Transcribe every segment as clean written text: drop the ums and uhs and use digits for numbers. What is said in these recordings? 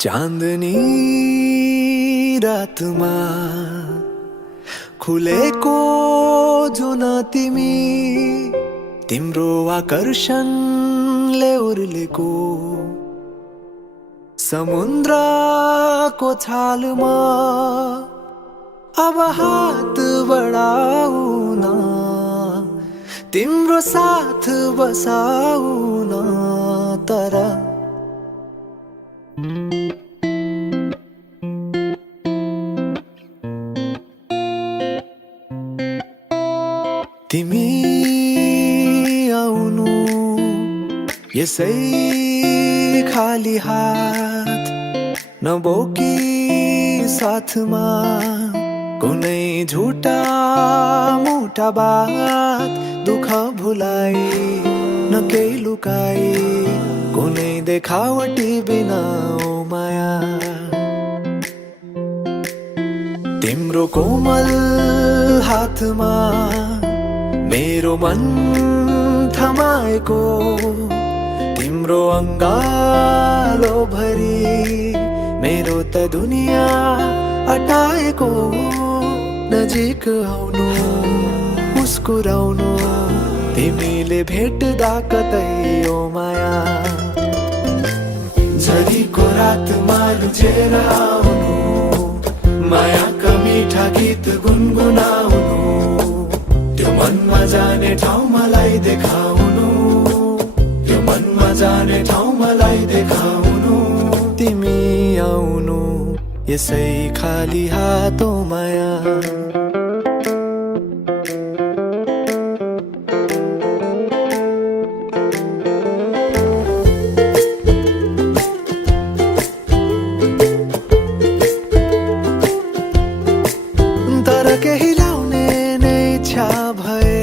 चाँदनी रातमा खुलेको जुन तिमी तिम्रो आकर्षणले उर्लेको समुद्रको छालमा अब हात बढाउन तिम्रो साथ बसाउन तर तिमी आउनु यसै खाली हात नबोकी साथमा कुनै झुटा मुटा बात दुःख भुलाई न केही लुकाई कुनै देखावटी बिना ओ माया तिम्रो कोमल हातमा मेरो मन थमाएको तिम्रो अङ्गालो भरि मेरो त दुनिया हटाएको नजिक आउनु मुस्कुराउनु तिमीले भेट्दा कतै ओ माया झरीको रातमा लुचेर आउनु मायाका मिठा गीत गुनगुनाउनु त्यो मनमा जाने ठाउँ मलाई देखाउनु त्यो मनमा जाने ठाउँ मलाई देखाउनु तिमी आउनु यसै खाली हातो माया केही लाउने नै इच्छा भए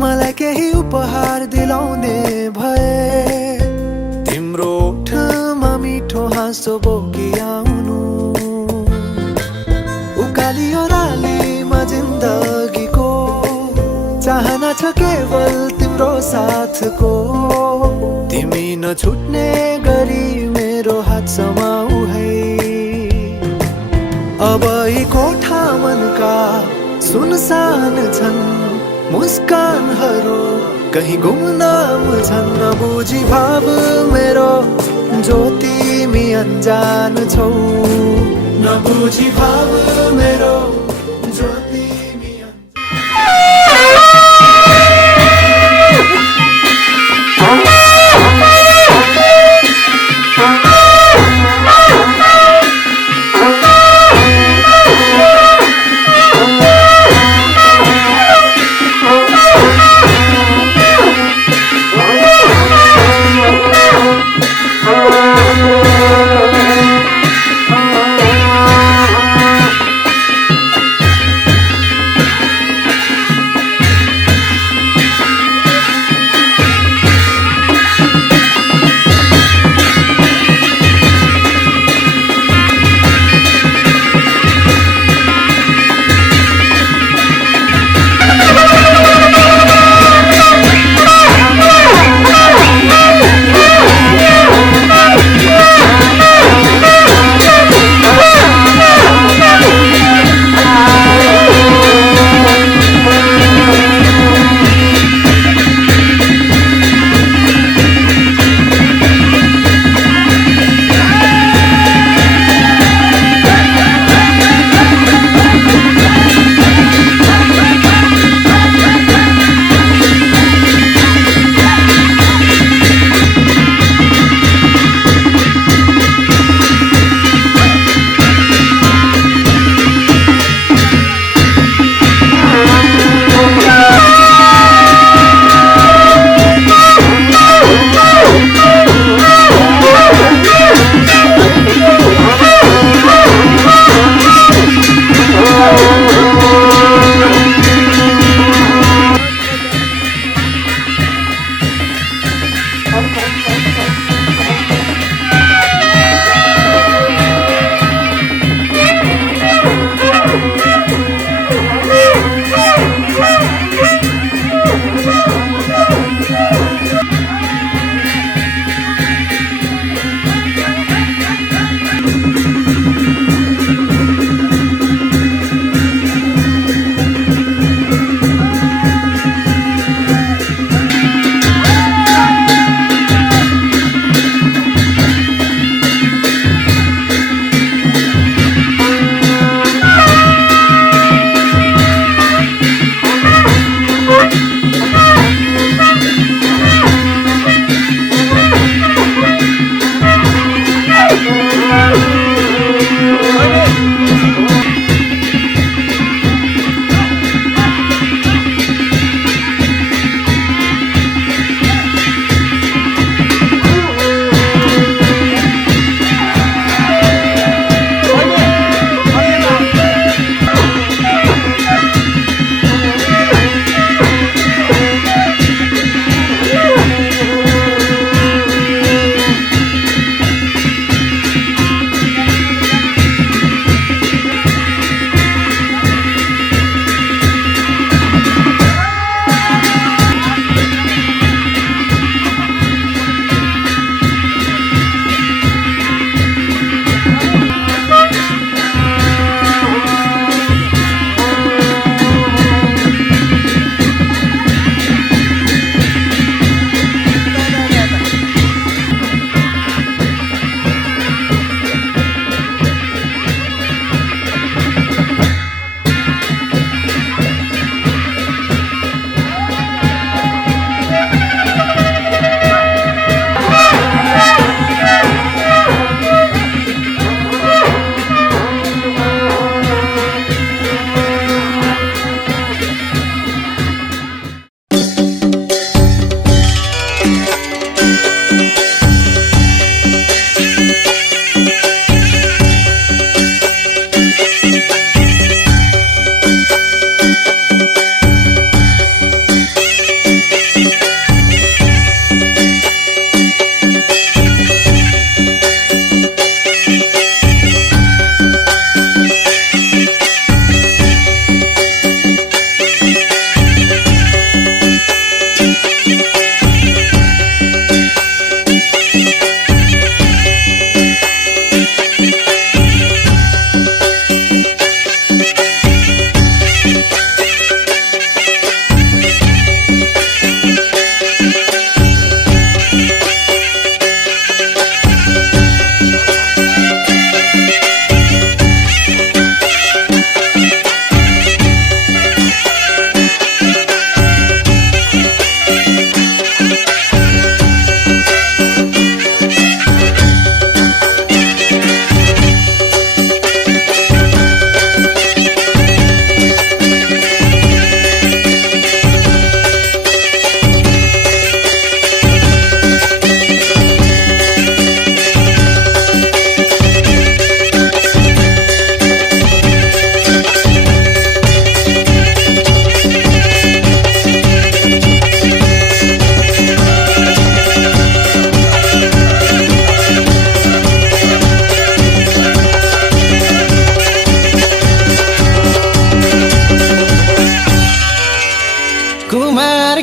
मलाई केही उपहार दिलाउने भए तिम्रो ओठमा मिठो हाँसो बोकी आउनु उकाली ओह्रालीमा जिन्दगीको चाहना छ केवल तिम्रो साथको तिमी नछुट्ने गरी मेरो हात समाऊ है अब यी कोठा मनका सुनसान छन् मुस्कानहरू कहीं गुमनाम छन् नबुझी भाव मेरो जो तिमी अनजान छौ नबुझी भाव मेरो जो तिमी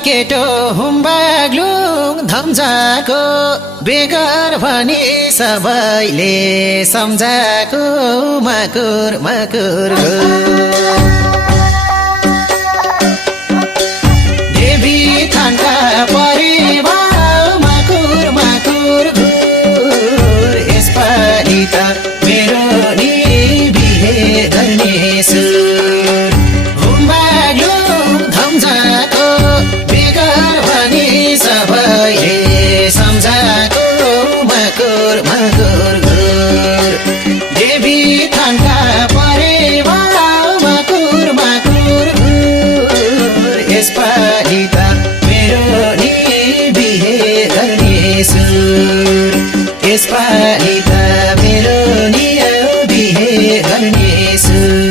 केटो हुम्बाग्लुङ धम्जाको बेगर भनी सबैले सम्झाको मकुर मकुर हो देवी थानका परिवार मकुर मकुर घुर यसपालि त मेरो नि बिहे गर्ने सुर हुम्बाग्लुङ धम्जाको बेगर भनी सबैले सम्झाको मकुर मकुर घुर देवी थानका परिवार मकुर मकुर घुर यसपालि त मेरो नि बिहे गर्ने सुर यसपालि त मेरो नि बिहे गर्ने सुर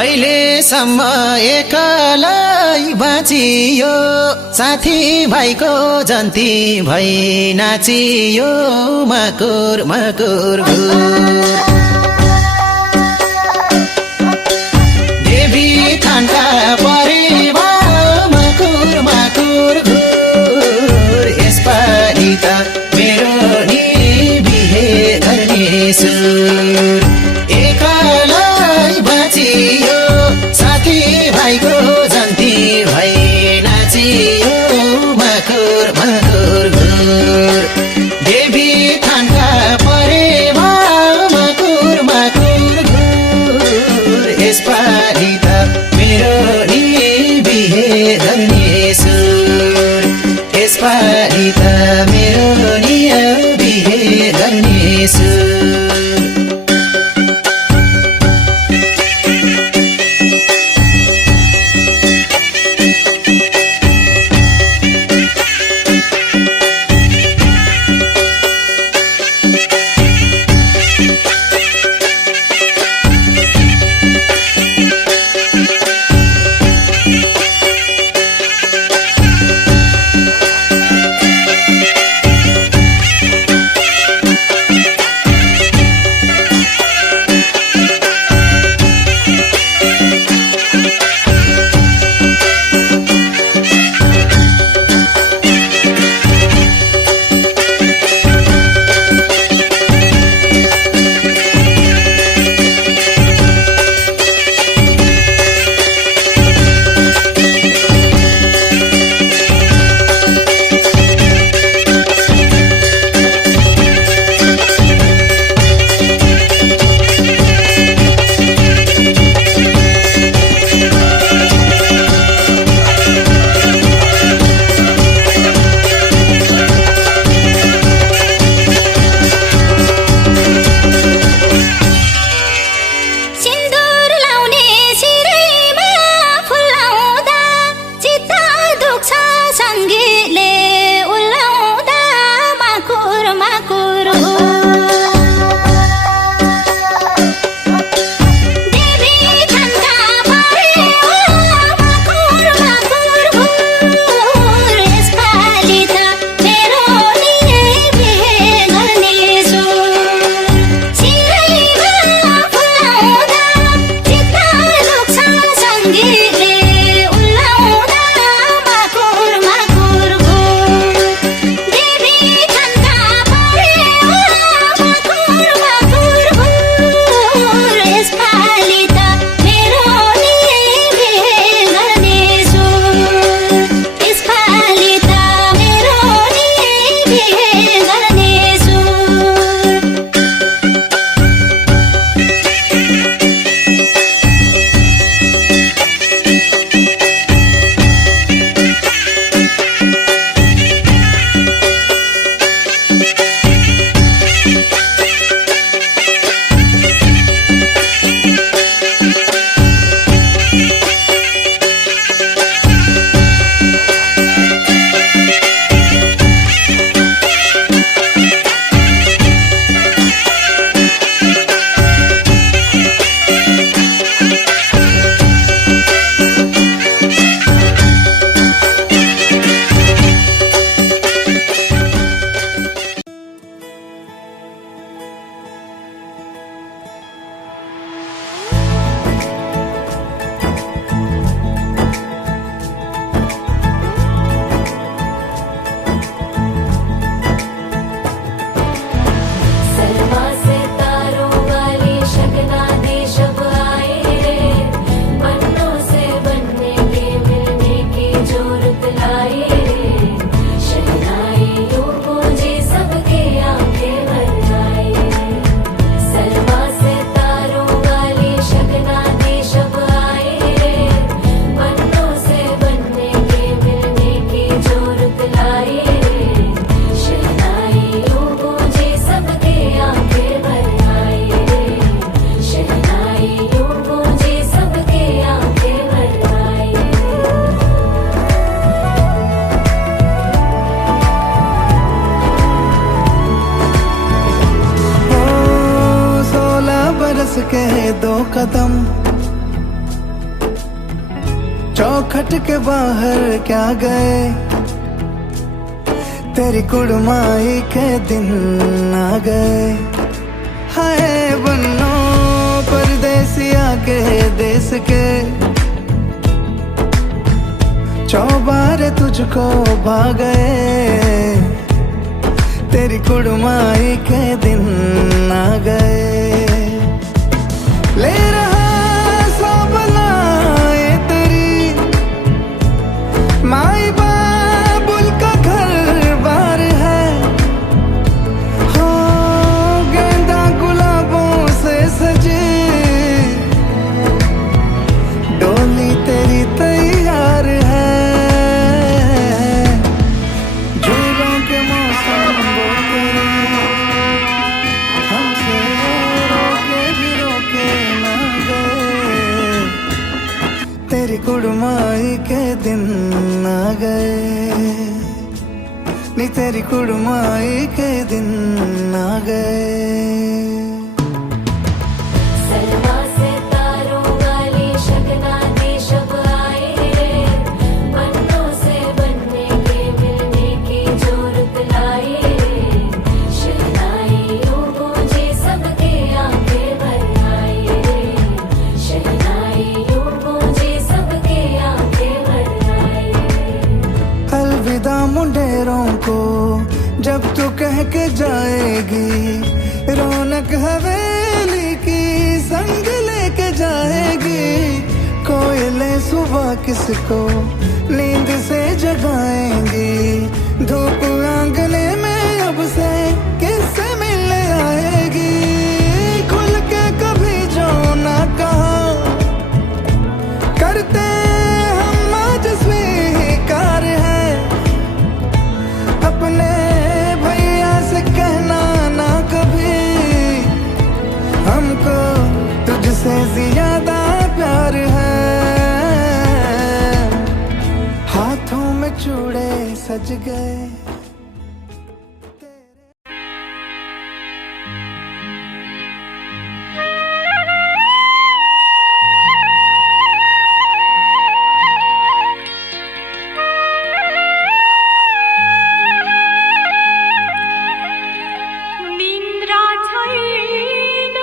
अहिलेसम्म एकलै बाँचियो साथी भाइको जन्ती भई नाचियो मकुर मकुर घुर देवी थानका परिवार मकुर मकुर घुर यसपालि त मेरो नि बिहे गर्ने सुर एकलै बाँचियो साथी भाइको जन्ती भई आगे 2 कदम, चौखट के बाहर क्या गए, तेरी कुड़माई के दिन आ गए। हाय बन्नो परदेसिया के देश के, चौबारे तुझको भा गए, तेरी कुड़माई के दिन आ गए। ले रहा सब लाए तेरी माई बाबुल का घर बार है, हो गेंदा गुलाबों से सजी डोली तेरी तैयार है। झूलों के मौसम वो तेरे, हमसे रोके भी रोके ना गए, तेरी कुड़माई के दिन आ गए, नी तेरी कुड़माई के दिन आ गए। सलमा से तारों वाली शगना देश अब आए रे, बन्नों से बनने के मिलने की जरूरत लाई रे, शहनाइयों गूंजे सबके आंखें भर आई रे, शहनाइयों गूंजे सबके आंखें भर आई रे। अलविदा मुंडेरों को जब तू कह के जाएगी, रौनक हवेली की संग लेके जाएगी, कोयले सुबह किसको नींद से जगाएंगी, धूप आंगने में अब से किससे मिलने आएगी, खुल के कभी जो ना कहा करते हम आज स्वीकार है, अपने भैया से कहना ना कभी, हमको तुझसे ज्यादा प्यार है। हाथों में चूड़े सज गए, निन्द्रा छैन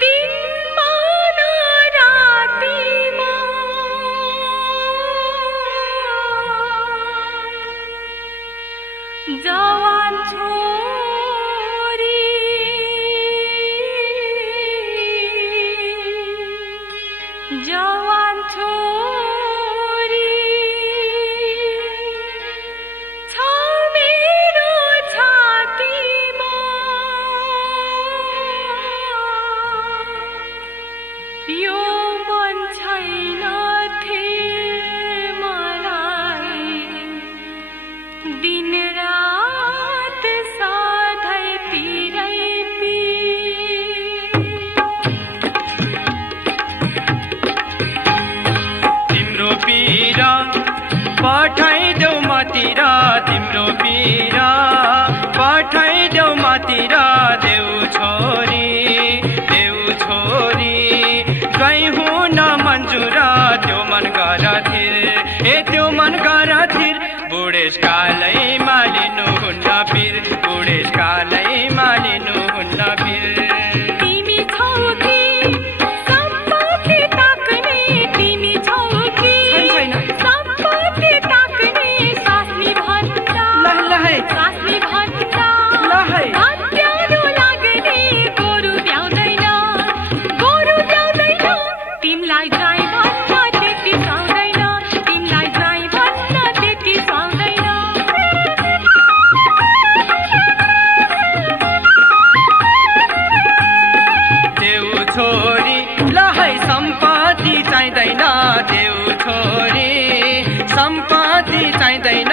दिनमा न रातिमा, जवान छोरी जवान छोरी छ मेरो छातीमा, यो मन छैन थिर मलाई, दिन रात सधैँतिरै तिम्रो पीरा पठाइदेऊ मतिर, तिम्रो पीरा पठाइदेऊ मतिर, देऊ छोरी गई हुन मन्जुर, त्यो मन गरथिर ए त्यो मन गरथिर, बुढेसकालै मालिनु हुन्न फिर, बुढेसकालै मालिनु हुन्न फिर। तिमी छौ कि सम्पत्ति ताक्ने, तिमी छौ कि सम्पत्ति ताक्ने, सास्नी भन्दा सास्नी भन्दा हत्यारो लाग्ने, गोरु ब्याउँदैन तिमीलाई जाइ भन्न त्यति साउँदैन, तिमीलाई जाइ भन्न त्यति साउँदैन। देऊ छोरी लहै सम्पत्ति चाहिँदैन, देऊ छोरी सम्पत्ति चाहिँदैन,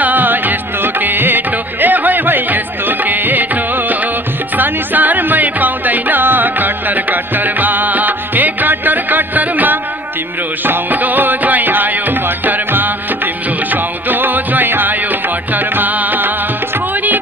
यस्तो केटो ए होइ यस्तो केटो संसारमै पाउँदैन, कट्टर कट्टरमा ए कट्टर कट्टरमा, तिम्रो साउँदो ज्वाइँ आयो मटरमा, तिम्रो साउँदो ज्वाइँ आयो मटरमा। छोरी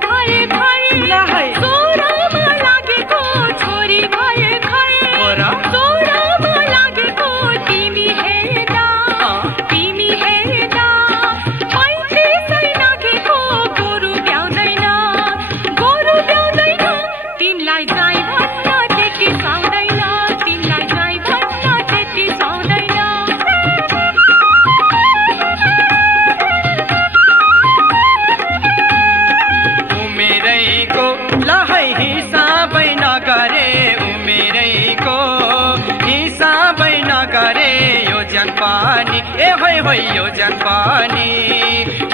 यो ज्यान पनि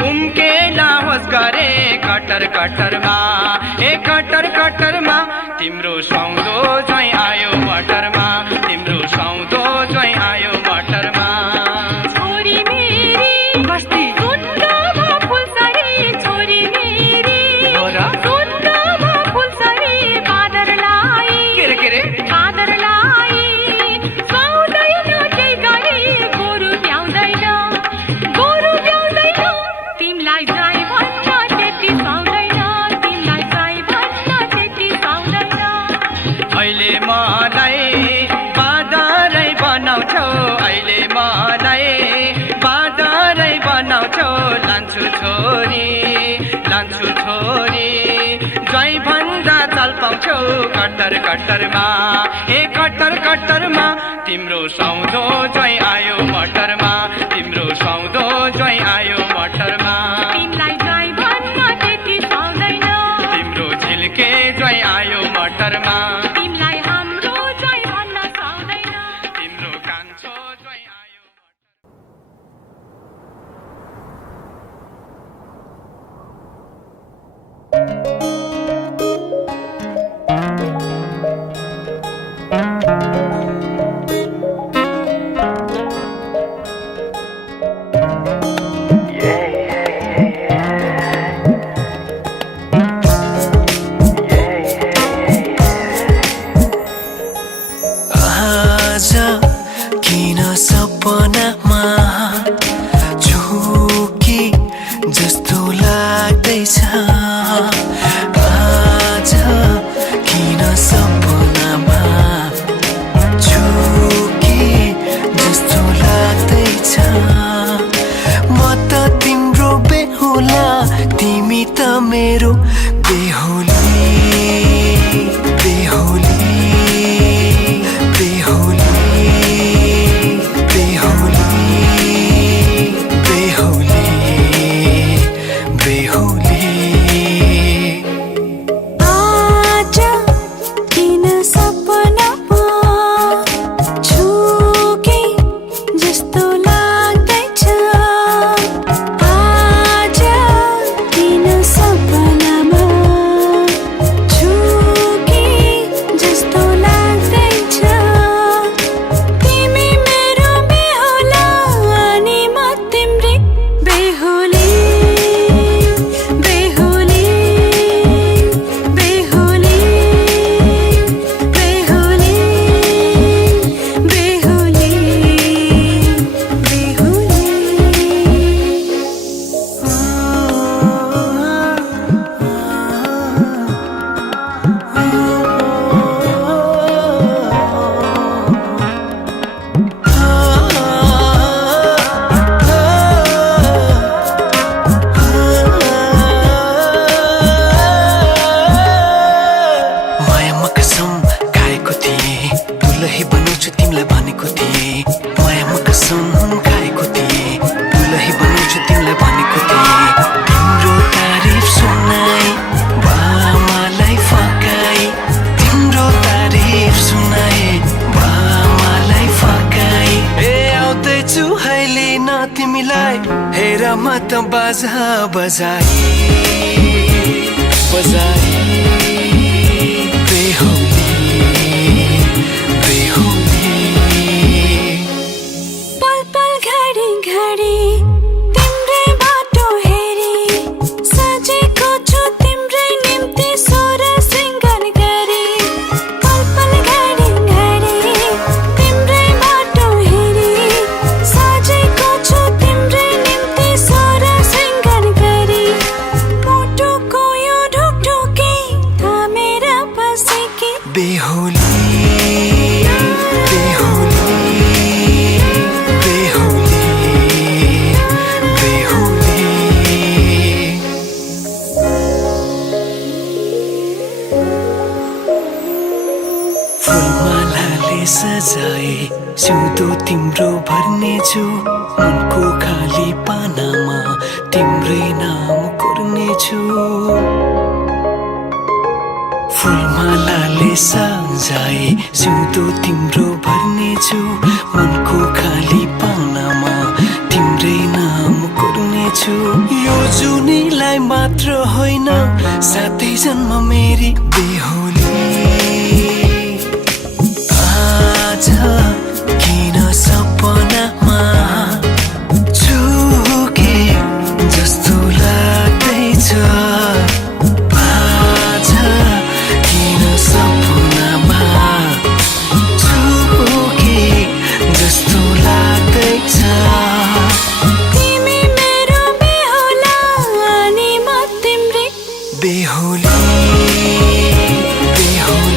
उम्केला होस् गरे कटर कटरमा ए कटर कटरमा तिम्रो सौदो ज्वाइँ आयो मटरमा तिम्रो सौदो ज्वाइँ आयो मटरमा छोरी मेरी बस्ती सुन्दमा फुलसरी छोरी मेरी र सुन्दमा फुलसरी बादरलाई के रे बादरलाई सुहाउँदैन केही गरी गोरु ब्याउँदैन तिमीलाई जाइ भन्न त्यति सुहाउँदैन तिमीलाई जाइ भन्न त्यति सुहाउँदैन अहिले मलाई बादरै बनाउँछौ अहिले मलाई बादरै बनाउँछौ लान्छु छोरी ज्वाइँ भन्दा चल पाउँछौ कटर कटरमा ए कटर कटरमा तिम्रो सौदो ज्वाइँ आयो मटरमा तिम्रो सौदो ज्वाइँ आयो मटरमा तिमीलाई जाइ भन्न त्यति सुहाउँदैन तिम्रो झिल्के ज्वाइँ आयो मटरमा तिमीलाई हाम्रो जाइ भन्न सुहाउँदैन तिम्रो कान्छो ज्वाइँ आयो आज किन सपनामा झुकी जस्तो लाग्दैछ आज किन सपनामा झुकी जस्तो लाग्दैछ म त तिम्रो बेहुला तिमी त मेरो बेहुली बेहुली त बाजा बजाई बजाई बेहुली बेहुली पल पल घडी घडी तिम्रै बाटो हेरी सजेको छु तिम्रै निम्ति सोर सिंगार गरी पल पल घडी घडी तिम्रै बाटो हेरी सजेको छु तिम्रै निम्ति सोर सिंगार गरी मुटुको यो ढुकढुकी थामेर बसेकी बेहुली बेहुली फुलमालाले सजाए सिउँदो तिम्रो भर्नेछु मनको खाली पानामा तिम्रै नाम कोर्नेछु फुलमालाले सजाए सिउँदो तिम्रो भर्नेछु मनको खाली पानामा तिम्रै छु यो जुनीलाई मात्र होइन साथै जन्म मेरी बेहुली आज किन सपनामा चुके जस्तो लाग्दैछ आज किन सपनामा चुके जस्तो लाग्दैछ तिमी मेरो बेहुला अनि म तिम्रै बेहुली बेहुली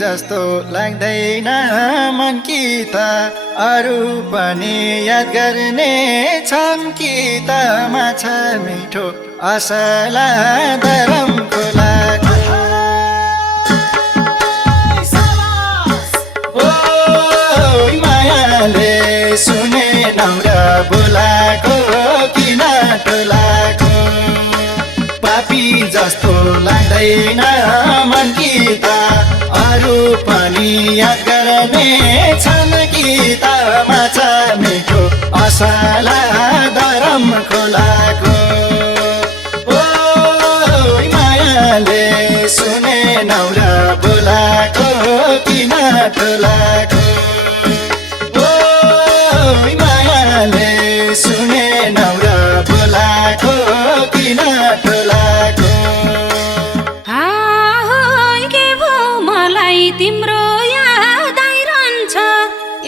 जस्तो लाग्दैन मन कि त अरू पनि याद गर्ने छन् कि त माछा मिठो असला दरम खोलाको ओ मायाले सुने नौरा बोलाको किन टोलाको पापी जस्तो लाग्दैन मन कि त अरू पनि याद गर्ने छन् कि त माछा मिठो असला दरम खोलाको ओ मायाले सुने नौरा बोलाको किन टोलाको ओ मायाले सुने नौरा बोलाको किन टोलाको तिम्रो याद आइरहन्छ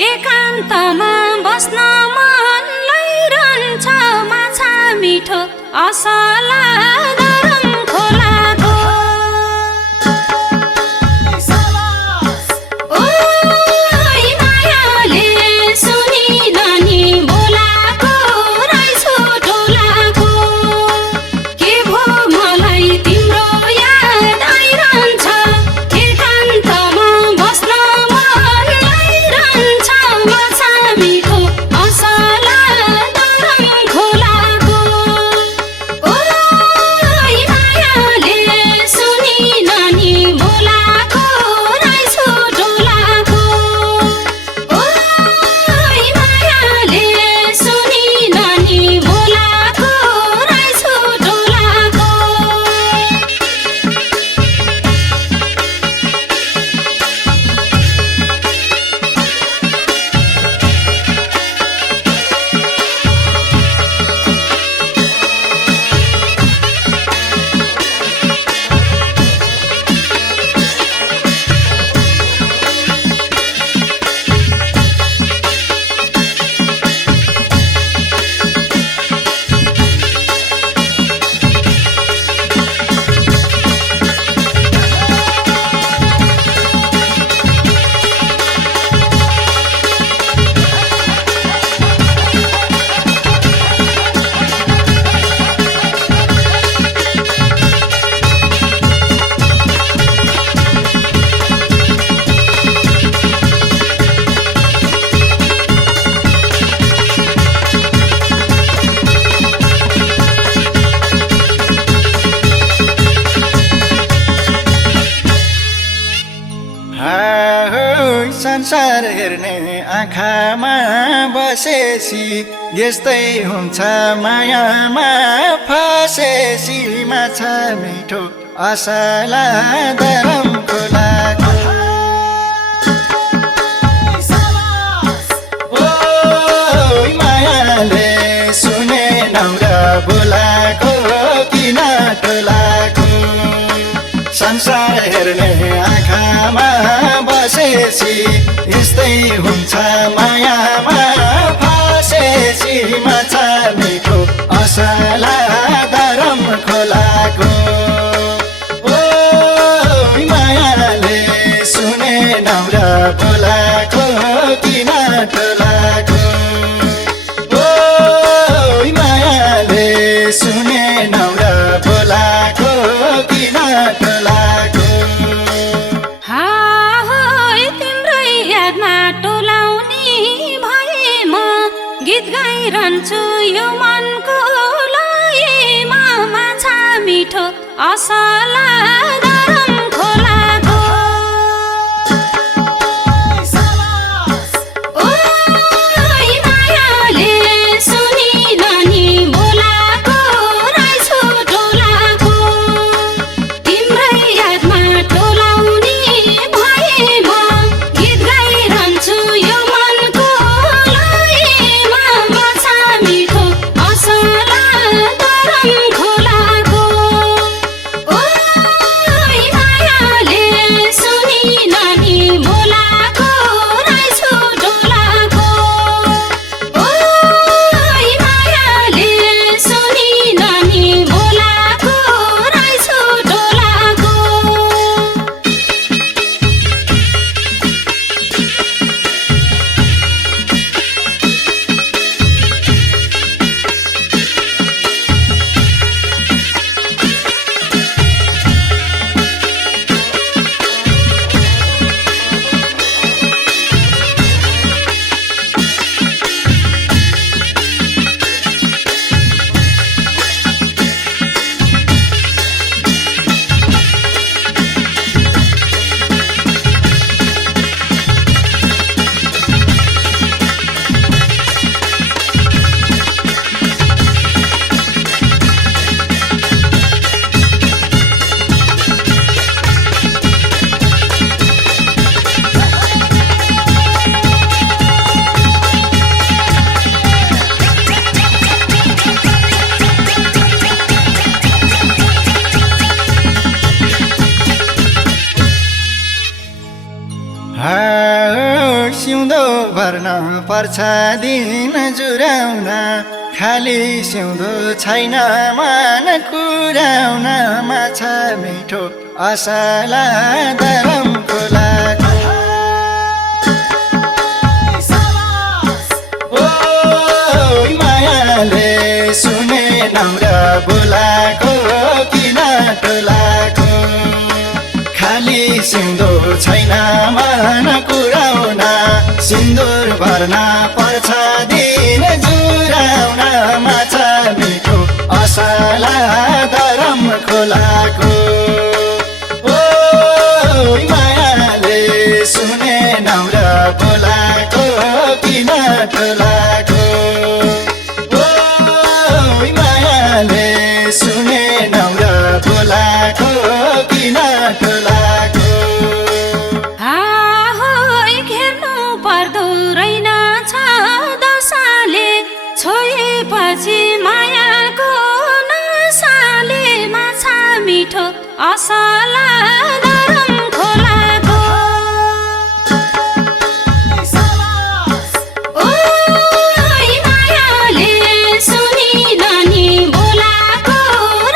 एकान्तमा बस्न मन लागिरहन्छ माछा मिठो असला दरम खोलाको ओ मायाले सुनिन नि बोलाको रहेछु टोलाको के भो मलाई तिम्रो याद आइरहन्छ मिठो असला दरम खोलाको ओ संसार हेर्ने आँखामा बसेसी यस्तै हुन्छ मायामा फसेसी माछा मिठो असला धरम खोलाको मायाले सुने नौरा बोलाको किन टोलाको संसार हेर्ने आँखामा बसेसी यस्तै हुन्छ मायामा फसेसी माछा मिठो असला धरम खोलाको मायाले सुने नौरा बोलाको किन टोलाको मायाले सुने नौरा बोलाको किन टोलाको तिम्रै यादमा टोलाउने भए म गीत गाइरहन्छु यो मनको लयमा माछा मिठो असला धरम खोलाको मायाले सुनिन नि बोलाको राइछु टोलाको तिम्रै यादमा टोलाउने भए म गीत गाइरहन्छु यो मनको लयमा माछा मिठो असला धरम खोलाको मायाले सुनिन नि बोलाको राइछु टोलाको मायाले सुनिन नि बोलाको राइछु टोलाको सिउँदो भर्न पर्छ दिन जुराउन खाली सिउँदो छैन मन कुराउन माछा मिठो असला धरम खोलाको मायाले सुने नौरा बोलाको किन टोलाको खाली सिउँदो छैन मन कुराउन सिन्दुर भर्न पर्छ दिन जुराउन माछा मिठो असला धरम खोलाको मायाले सुने नौरा बोलाको किन टोलाको मायाले सुने नौरा बोलाको किन टोलाको घेर्नु पर्दो रहेनछ दशाले छोएपछि मायाको नसाले माछा मिठो असला धरम खोलाको मायाले सुनिन नि बोलाको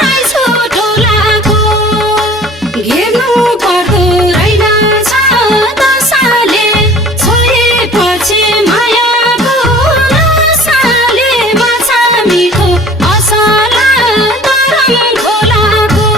राइछु टोलाको घेर्नु पर्दो रहेनछ दशाले छोएपछि मायाको नसाले माछा मिठो असला धरम खोलाको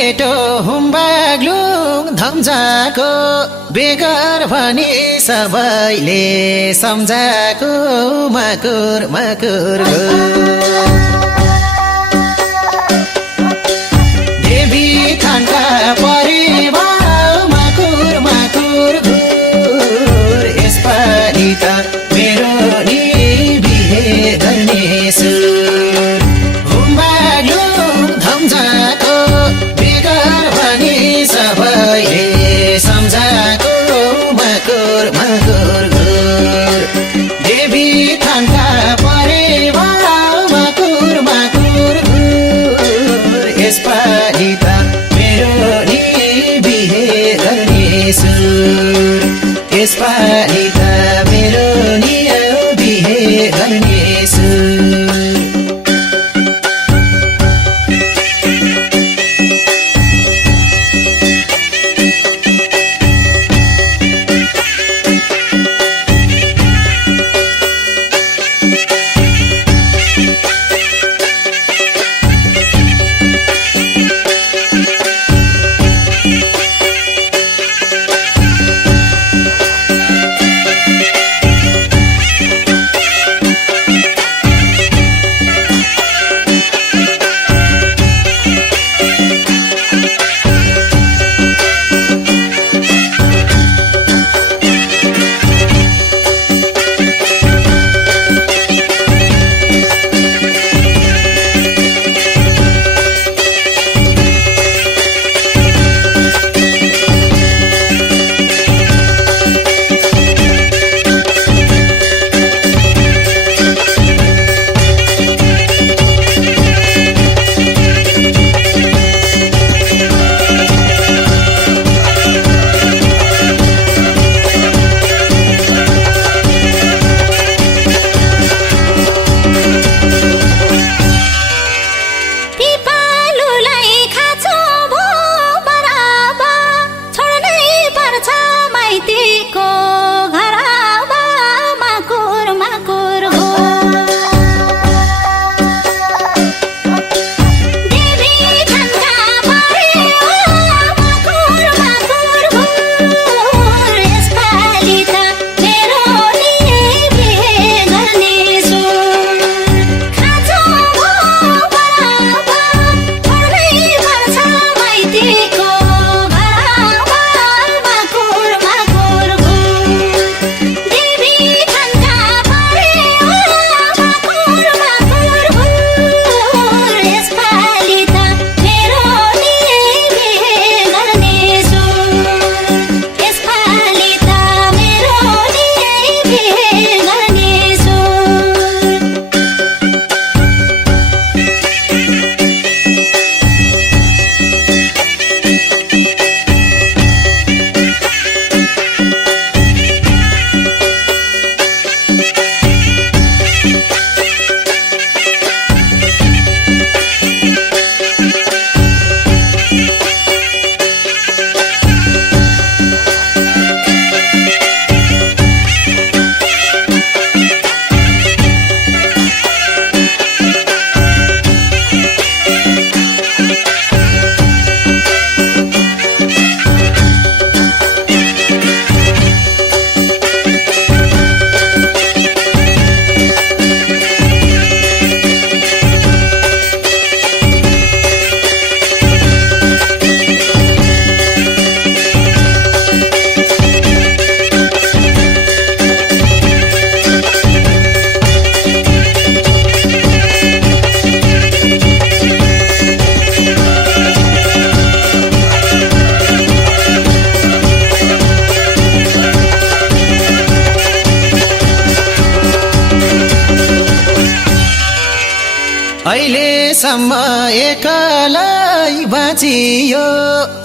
केटो हुम्बाग्लुङ धम्जाको बेगर भनी सबैले सम्झाको मकुर मकुर देवी थानका परिवार मकुर मकुर घुर यसपालि त मेरो नि बिहे गर्ने सुर हुम्बाग्लुङ धम्जाको बेगर भनी सबैले सम्झाको मकुर मकुर घुर देवी थानका परिवार मकुर मकुर घुर यसपालि त मेरो नि बिहे गर्ने सुर यसपालि त मेरो नि बिहे गर्ने सुर अहिलेसम्म एकलै बाँचियो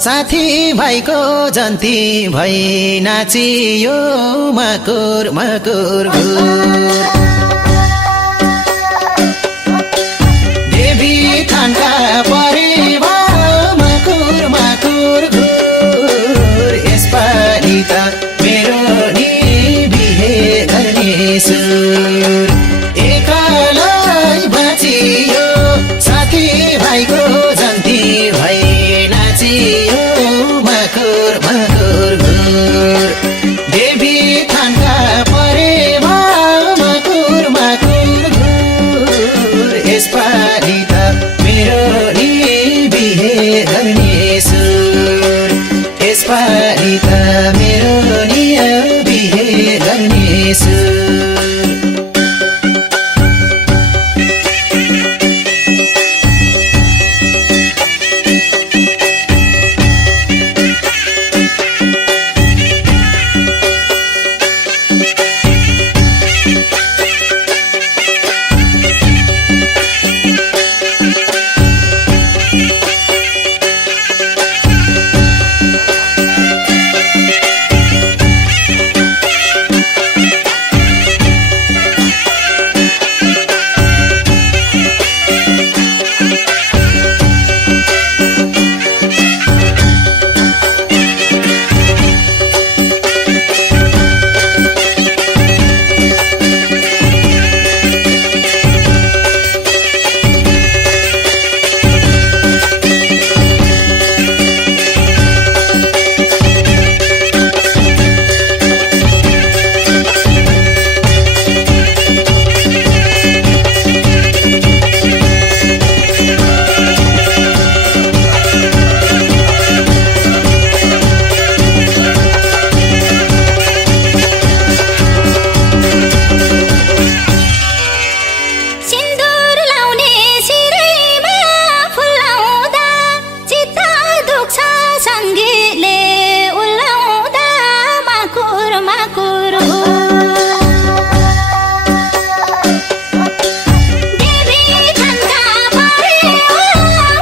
साथी भाइको जन्ती भई नाचियो मकुर मकुर घुर देवी थानका परिवार मकुर मकुर घुर यसपालि त मेरो नि बिहे गर्ने सुर एकलै बाँचियो साथी भाइको जन्ती भई माकुर देवी थानका परेवा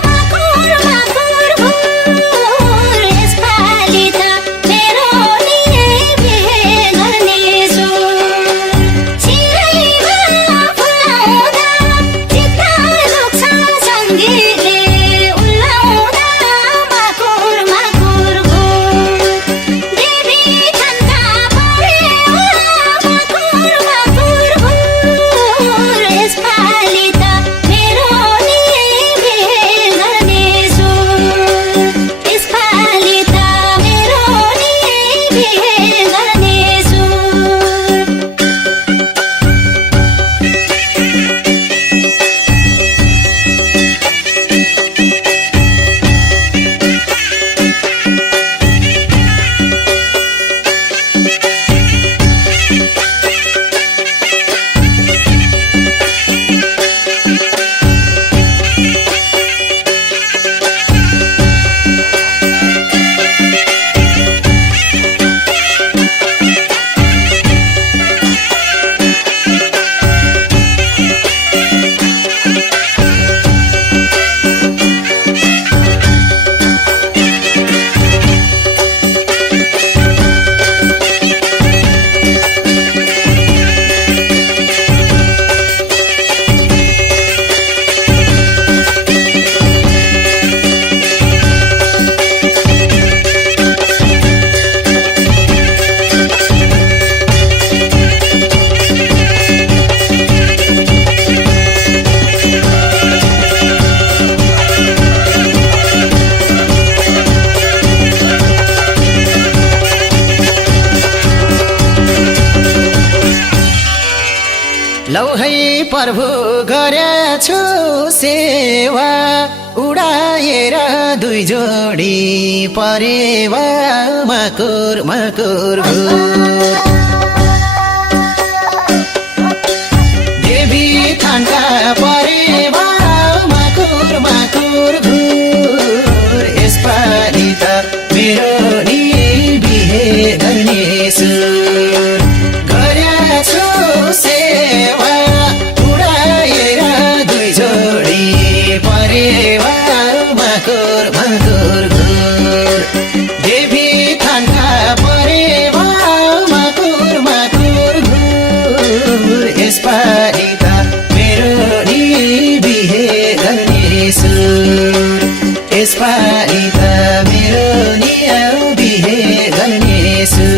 माकुर माकुर घुर यसपालि त मेरो नि बिहे गर्नेछु सिरैमा फुलाउँदा चित्त दुख्छ सङ्गीतले उल्लाउँदा माकुर माकुर घुर देवी थानका परेवा माकुर माकुर घुर यसपालि त मेरो नि बिहे गर्नेछु यसपालि त मेरो नि बिहे गर्नेछु लौ है प्रभु गरेछु सेवा उडाएर दुई जोडी परेवा माकुर माकुर घुर देवी थानका परेवा माकुर माकुर घुर यसपालि त मेरो नि बिहे गर्नेछु गरेछु सेवा उडाएर दुई जोडी परेवा माकुर माकुर घुर देवी थानका परेवा माकुर माकुर घुर यसपालि त मेरो नि बिहे गर्नेछु यसपालि त मेरो नि बिहे गर्नेछु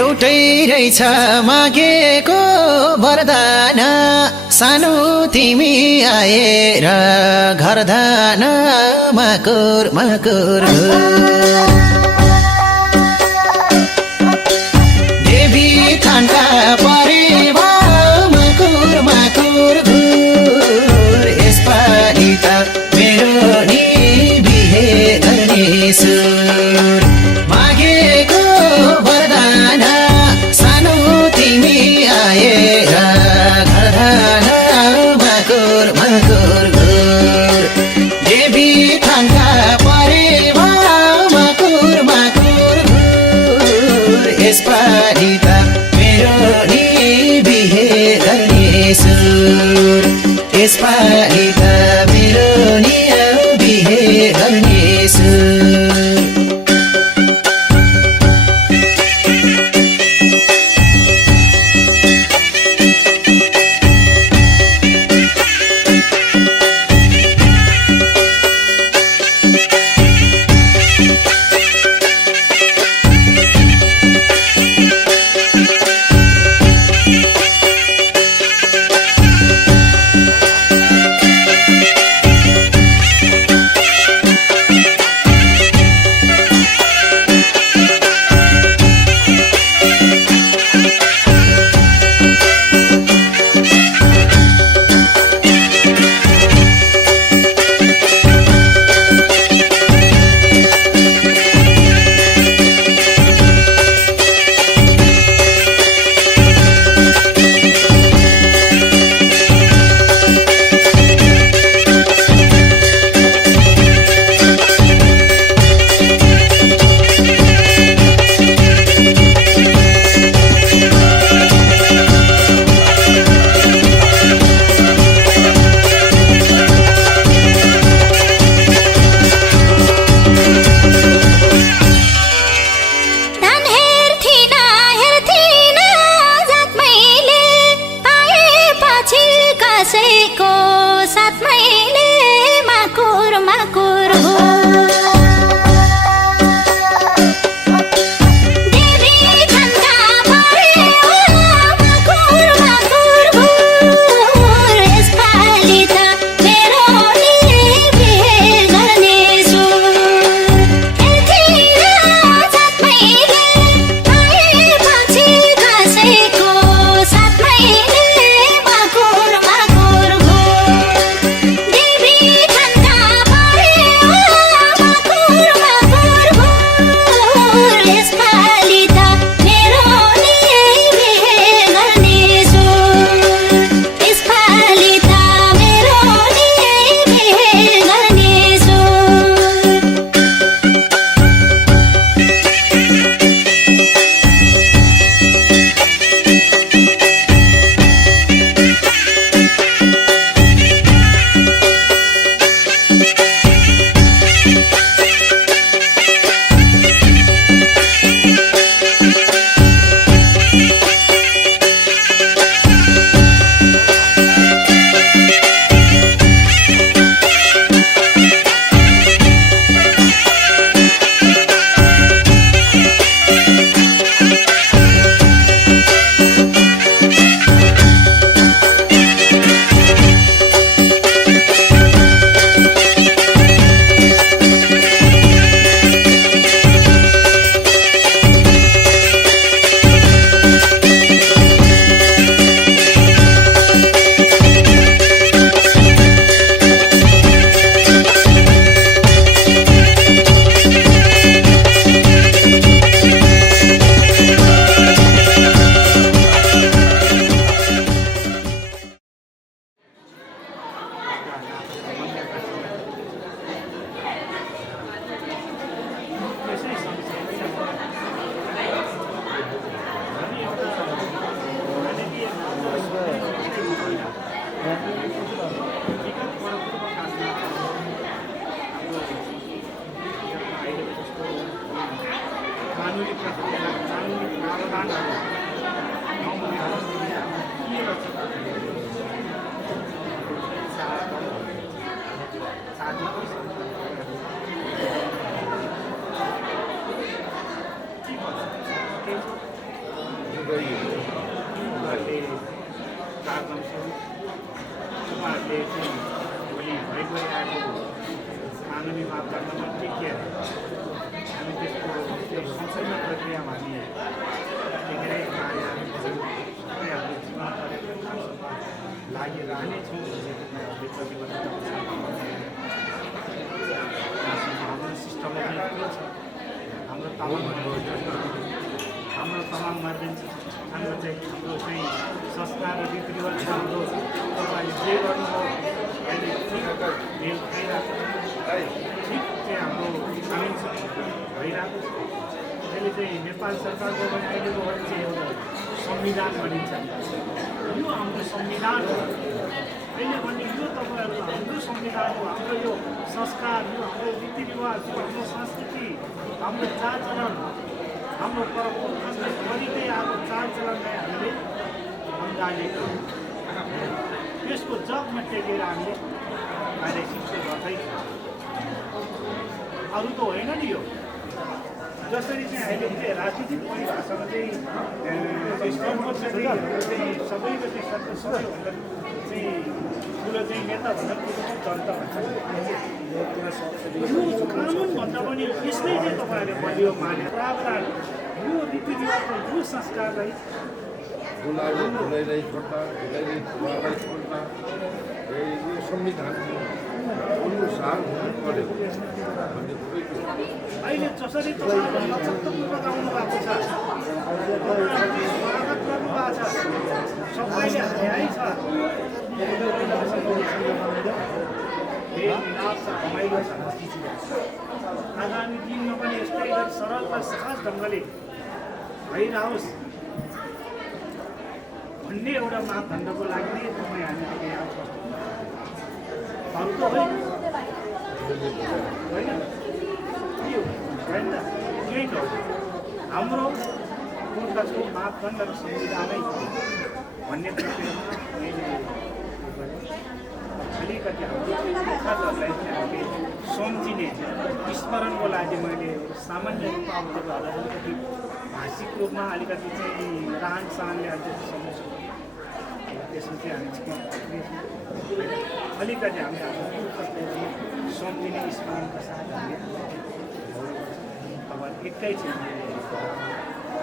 एउटै रहेछ मागेको वरदान सानो तिमी आएर घरधान माकुर माकुर देवी थानका परेवा माकुर माकुर घुर यसपालि त मेरो नि बिहे गर्ने सुर मागेको वरदान सानो तिमी आएर घरधान माकुर माकुर घुर देवी थानका परेवा माकुर माकुर घुर यसपालि त मेरो नि बिहे गर्ने सुर यसपालि त मेरो नि बिहे गर्ने सुर उहाँहरूले उहाँहरूले चाहिँ भोलि भइगइरहेको कानुनी मापदण्डमा के हामी त्यसको संशोधन प्रक्रियामा हामी धेरै कार्य सबै हाम्रो जीवन पर्यटनमा लागिरहनेछौँ भन्ने प्रतिबद्धता हाम्रो सिस्टममा के छ हाम्रो तामाङ मार्जिन हाम्रो चाहिँ संस्कार र रीतिरिवाज छ हाम्रो तपाईँले जे गर्नुभयो अहिले ठिक मेल खाइरहेको ठिक चाहिँ हाम्रो कानुन भइरहेको छ अहिले चाहिँ नेपाल सरकारको पनि अहिलेको भने चाहिँ एउटा संविधान भनिन्छ यो हाम्रो संविधान हो अहिले भने यो तपाईँहरूको हाम्रो संविधान हो हाम्रो यो संस्कार यो हाम्रो रीतिरिवाज हाम्रो संस्कृति हाम्रो चालचलन हाम्रो परम्पराले गरिँदै आएको चालचलनलाई हामीले अँगालेको त्यसको जगमा टेकेर हामीले कार्य शिक्षा गर्दैछ अरू त होइन नि यो जसरी चाहिँ अहिले चाहिँ राजनीतिक परिभाषामा चाहिँ सबैको चाहिँ सबैभन्दा चाहिँ ठुलो चाहिँ नेता भन्दा ठुलो जनता भन्छ यो कानुनभन्दा पनि यसले चाहिँ तपाईँहरूले बलियो माने प्रावधान यो रीतिरिवाज यो संस्कारलाई यो संविधान अनुसार हुनु पर्यो अहिले जसरी तपाईँहरू नक्षत्रपूर्वक आउनु भएको छ स्वागत गर्नुभएको छ सबैले हाई छ रमाइलो छ आगामी दिनमा पनि यस्तै सरल र सहज ढङ्गले भइरहोस् भन्ने एउटा मापदण्डको लागि नै तपाईँ हामीले यहाँ अरू त होइन होइन त्यही त हाम्रो पूर्वजको मापदण्ड र संविधानै भन्ने प्रक्रियामा अलिकति हाम्रो दुःखहरूलाई हामीले सम्झिने स्मरणको लागि मैले सामान्य रूपमा अलिकति भाषिक रूपमा अलिकति चाहिँ रहन सहनले अलिकति सम्झ सक्छौँ त्यसमा चाहिँ हामी अलिकति हामीले आफ्नो दुःखलाई सम्झिने स्मरणका साथ हामीले अब एकैछिन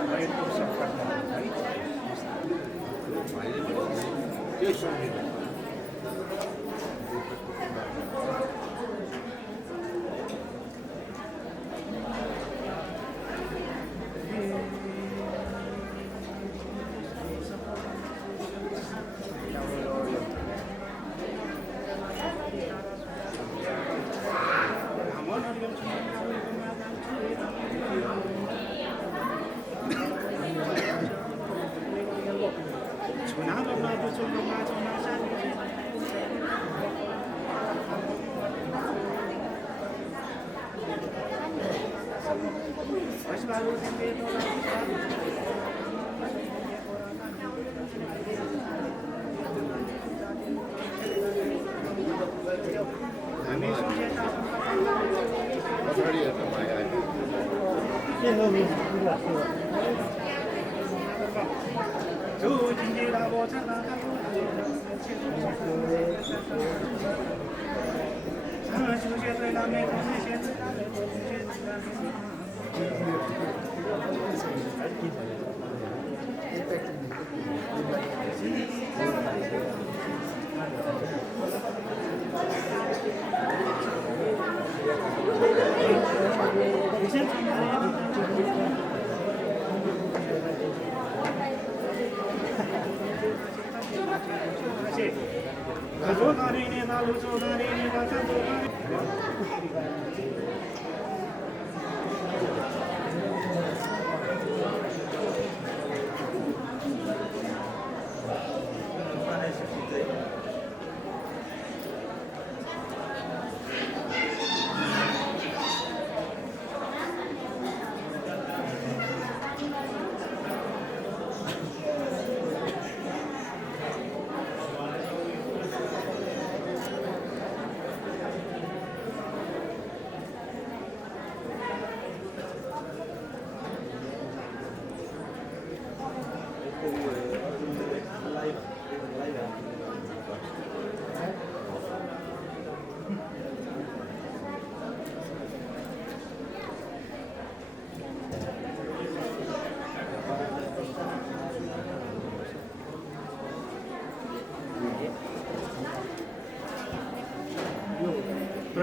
भएको सङ्कटमा है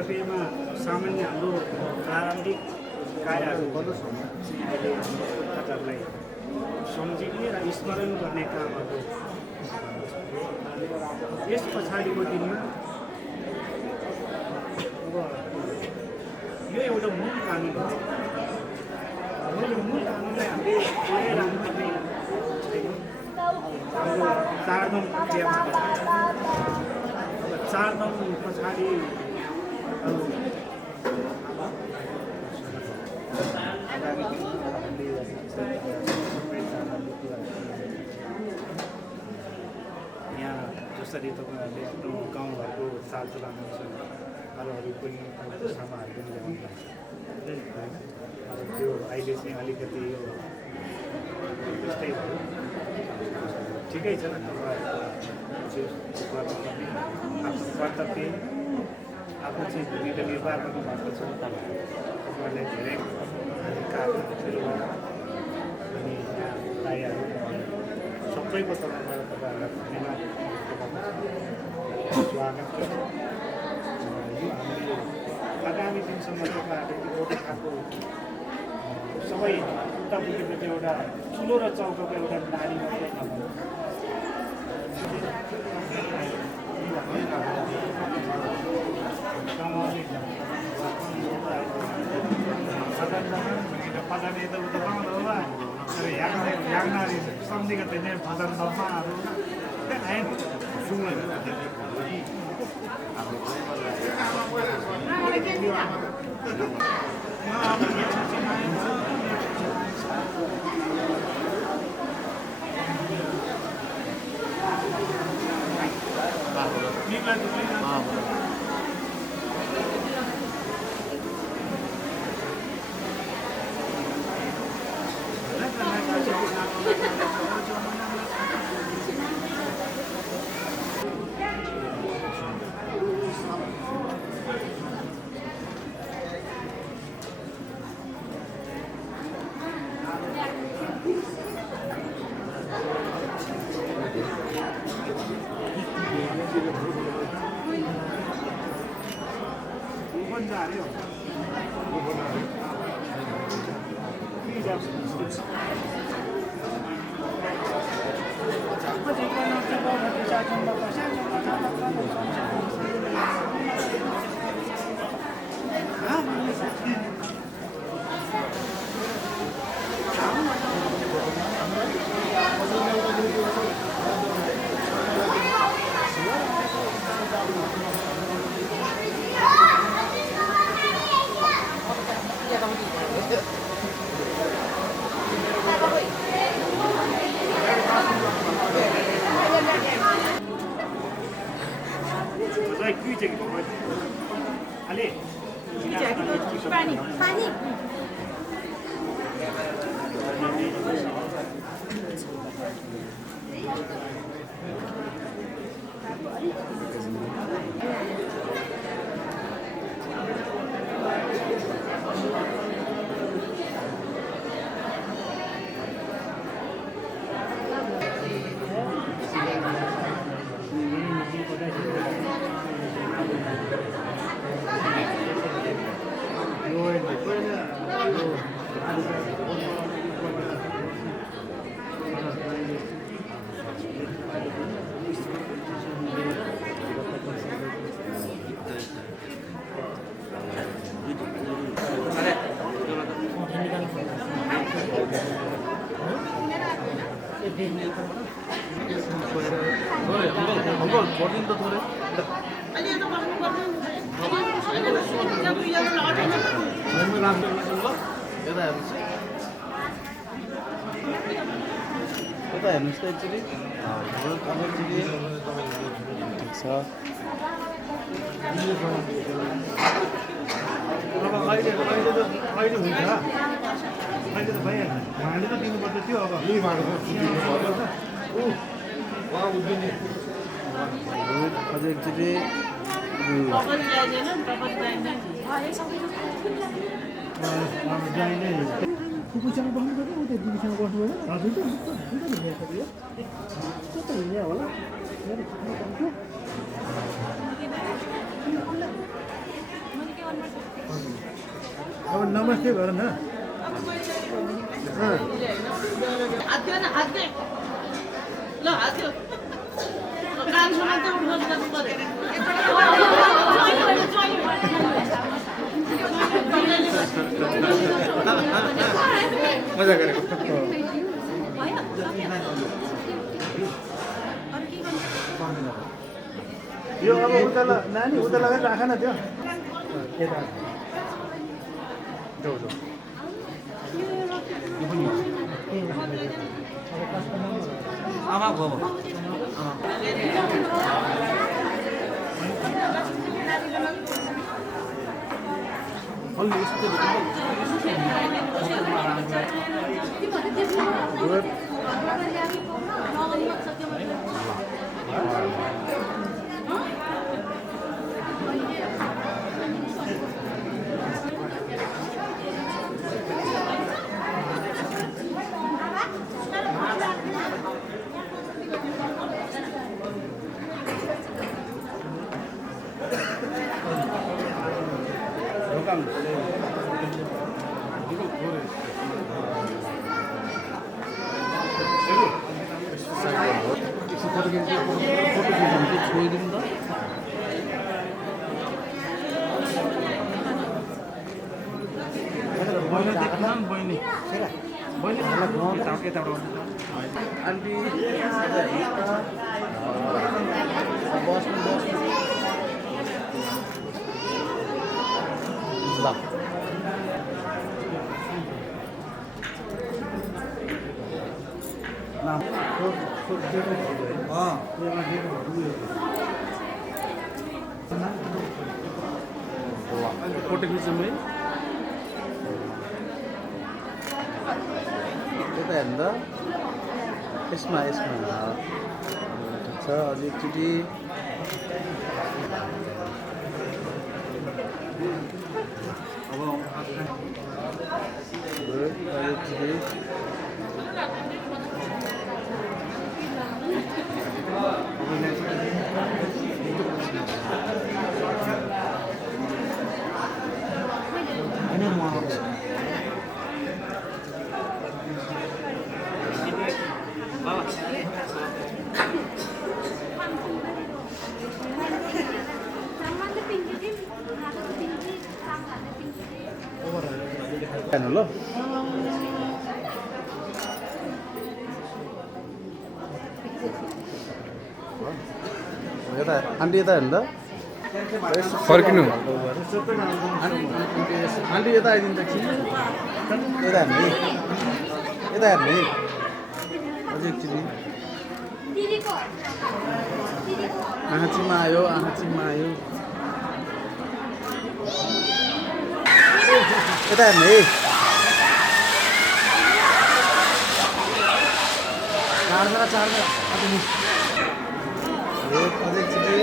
पेयमा सामान्य हाम्रो प्रारम्भिक कार्यहरू अहिले कथाहरूलाई सम्झिने र स्मरण गर्ने कामहरू यस पछाडिको दिनमा अब यो एउटा मूल कानुन हो। यो मूल कानुनलाई हामीले पुरै राख्नुपर्ने छैन। हाम्रो चारधाम प्रक्रियामा चारधाम पछाडि यहाँ जसरी तपाईँहरूले आफ्नो गाउँघरको चालचलन अनुसार अरूहरू पनि सामाहरू पनि ल्याउनुहुन्छ होइन। अब त्यो अहिले चाहिँ अलिकति यो त्यस्तै भयो। ठिकै छ गर्नुपर्ने आफ्नो कर्तव्य आफ्नो चाहिँ भूमिका निर्वाह गर्नुभएको छ। तपाईँहरूलाई धेरै कार्यहरू अनि यहाँ प्रायःहरू सबैको तर्फबाट तपाईँहरूलाई धन्यवाद स्वागत छ। यो हामीले आगामी दिनसम्म तपाईँहरूले एउटा खालको सबै उतापट्टिको चाहिँ एउटा ठुलो र चौकको एउटा नारी मात्रै नभएर पजाने त उता पाउँदो होला तर याग्नारी सम्झेको त्यही फजन दम्माहरू आएन हेर्नुहोस् त एक्चुली अब अहिले हुन्छ अहिले त भइहाल्छ उहाँले त दिनुपर्छ थियो अब अझै एक्चुली कुकुरसँग बस्नु पर्यो उता दिदीसँग बस्नु पर्यो हजुर कता हिँड्यो होला मेरो अब नमस्ते गर न मजा गरेको यो अब उता नानी उता लगाएर राख न त्यो यता जाऊ जाऊ आमा गो अलि यस्तो फोटो खिच्नु है यता हेर्नु त यसमा यसमा ठिक छ अलि एकचोटि हेर्नु ल यता आन्टी यता हेर्नु त फर्किनु आन्टी यता आइदिनु त एकछिन यता हेर्नु है यता हेर्नु है अझै एकचोटि आँखा चिम्मा आयो यता हेर्नु है चार्ज अझै एकचोटि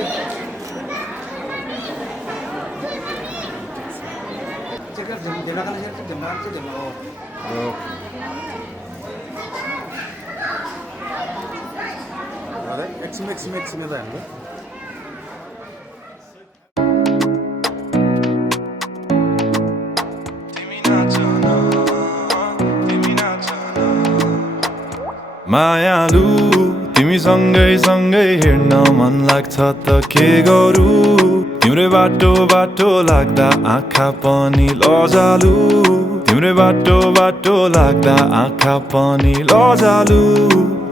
एकछिन यता हेर्नु मायालु तिमी सँगै सँगै हिँड्न मन लाग्छ त के गरौँ तिम्रै बाटो बाटो लाग्दा आँखा पनि लजालु तिम्रै बाटो बाटो लाग्दा आँखा पनि लजालु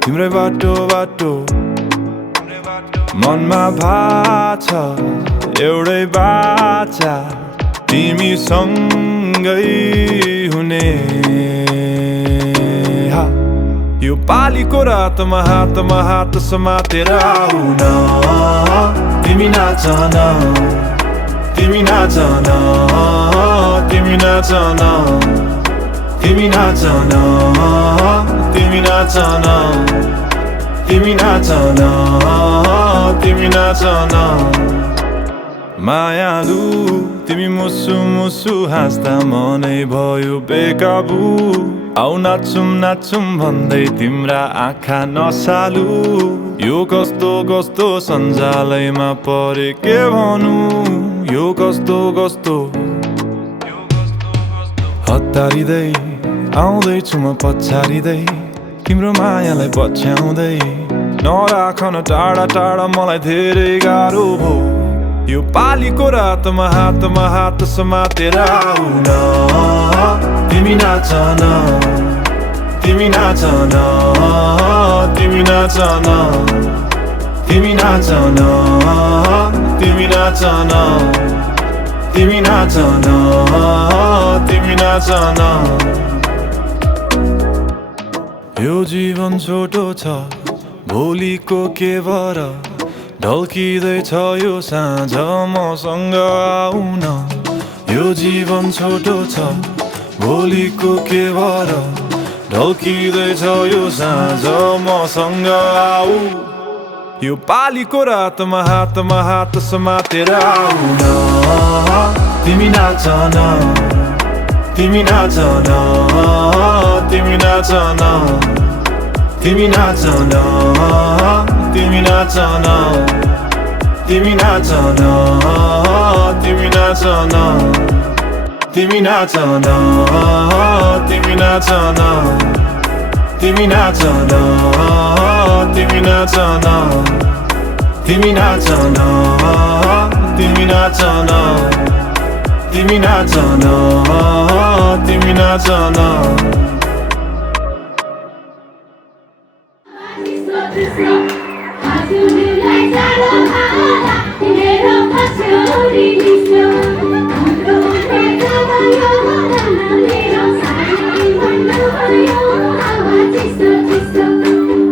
तिम्रै बाटो बाटो मनमा भाछ एउटै बाचा तिमी सँगै हुने यो पालीको रातमा हात समातेर आउन तिमी नाचन तिमी नाचन तिमी नाचन तिमी नाचन तिमी नाचन तिमी नाचन तिमी नाचन मायालु तिमी मुसु मुसु हाँस्दा मनै भयो बेकाबु आउ नाचुम भन्दै तिम्रा आँखा नसालु यो कस्तो कस्तो सञ्जालैमा परे के भनु यो कस्तो कस्तो हतारिँदै आउँदैछु म पछारिँदै तिम्रो मायालाई पछ्याउँदै नराख न टाढा टाढा मलाई धेरै गाह्रो भो यो पालीको रातमा हात समातेर आऊ न तिमी नाच न तिमी नाच न तिमी नाच न तिमी नाच न तिमी नाच न तिमी नाच न तिमी नाच न यो जीवन छोटो छ भोलिको के भर ढल्किँदैछ यो साँझ मसँग आऊ न यो जीवन छोटो छ भोलिको के भर ढल्किँदैछ यो साँझ मसँग आऊ यो पालीको रातमा हात समातेर आऊ न तिमी नाच न तिमी नाच न तिमी नाच न तिमी नाच न तिमी नाच न तिमी नाच न तिमी नाच न तिमी नाच न तिमी नाच न तिमी नाच न तिमी नाच न तिमी नाच न तिमी नाच न तिमी नाच न तिमी नाच न हजुरलाई जाडो माला मेरो पछ्यौरी निस्क्यो हाम्रो मेरो साथी भन्नुभयो हावा चिसो चिसो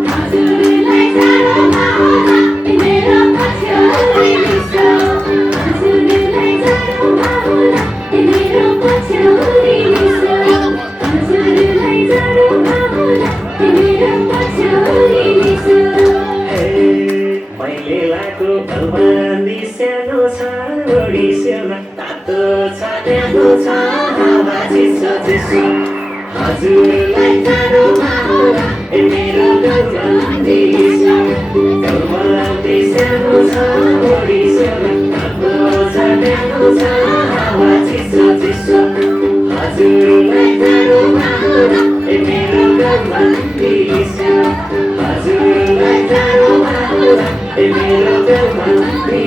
हजुरलाई जाडो माला मेरो पछ्यौरी निस्क्यो हजुरलाई जाडो माला मेरो पछ्यौरी निस्क्यो हजुरलाई जाडो माला मेरो पछ्यौरी निस्क्यो मैले लाएको घरबन्दी सानो छ ओडिसेमा तातो छ न्यानो छ हावा चिसो चिसो हजुरलाई जाडो माला मेरो घरबन्दी सानो छ ओडिसेमा तातो छ न्यानो छ हावा चिसो चिसो हजुरलाई जाडो माला मेरो घरबन्दी हजुरलाई जाडो माला मेरो घरबन्दी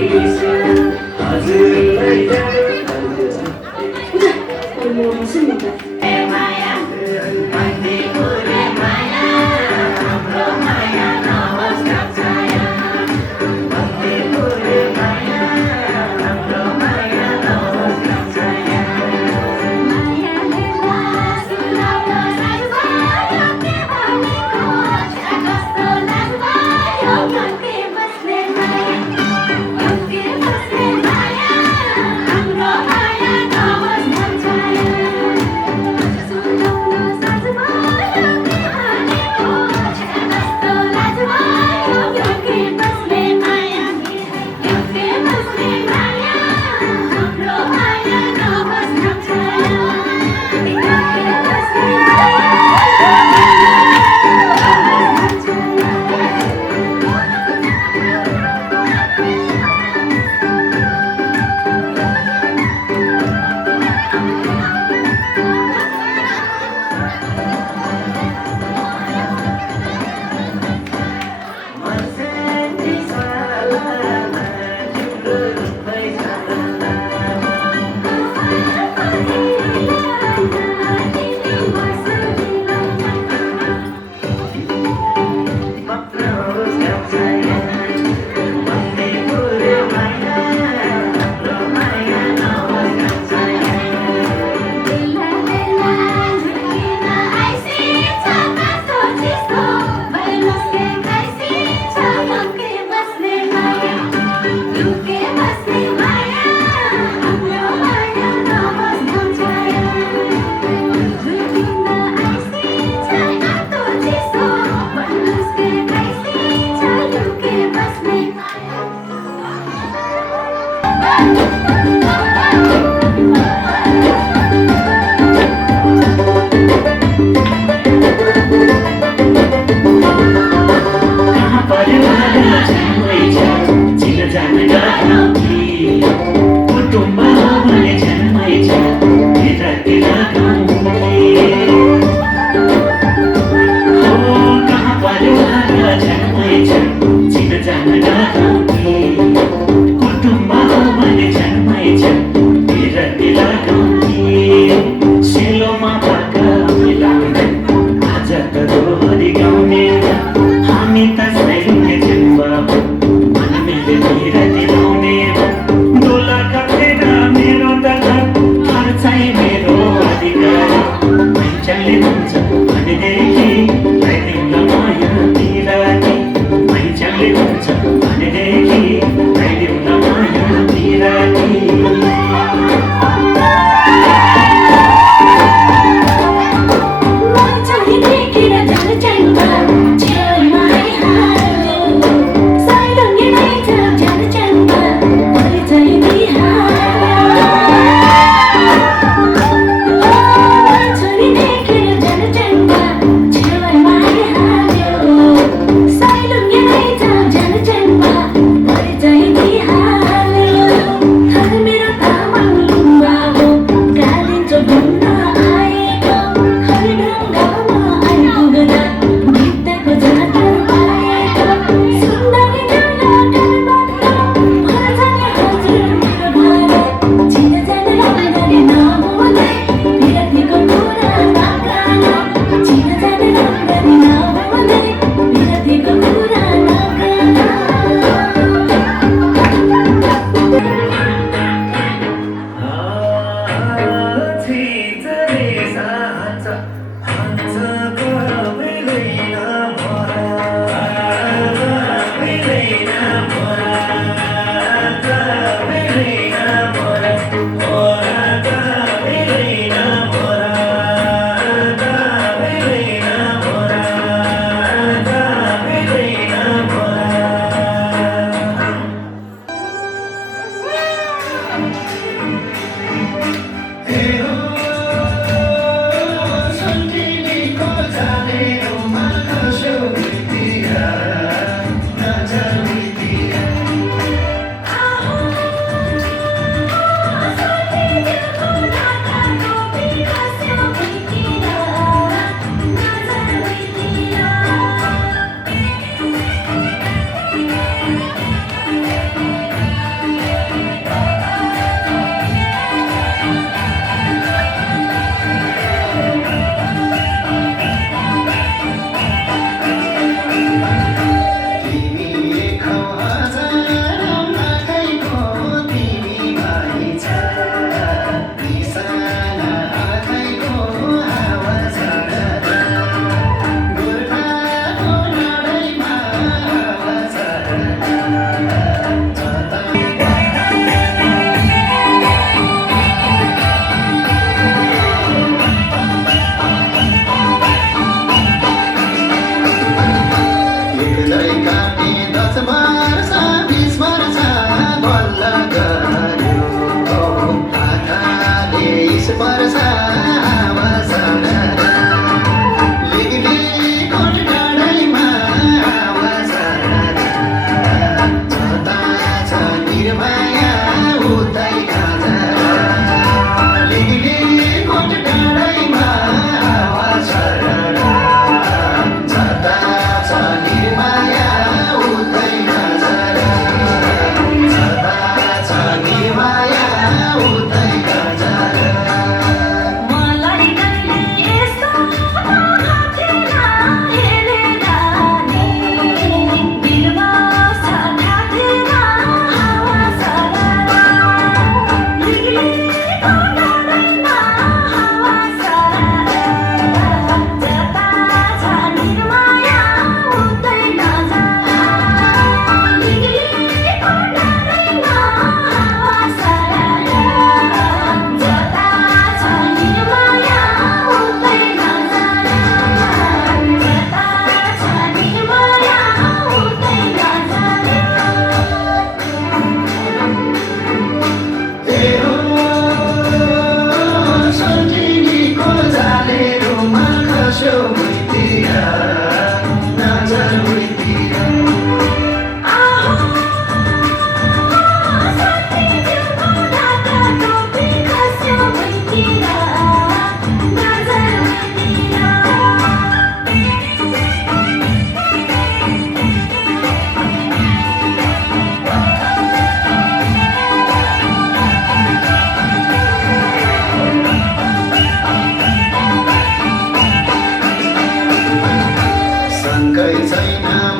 हजुरलाई जाडो माया भन्ने कुरे माया हाम्रो माया नहोस् कक्षाया भन्ने कुरे माया हाम्रो माया नहोस् कक्षाया मायाले सुनाउन सक्दैन के भनेको कस्तो लाग्यो मनकै बस्ने माया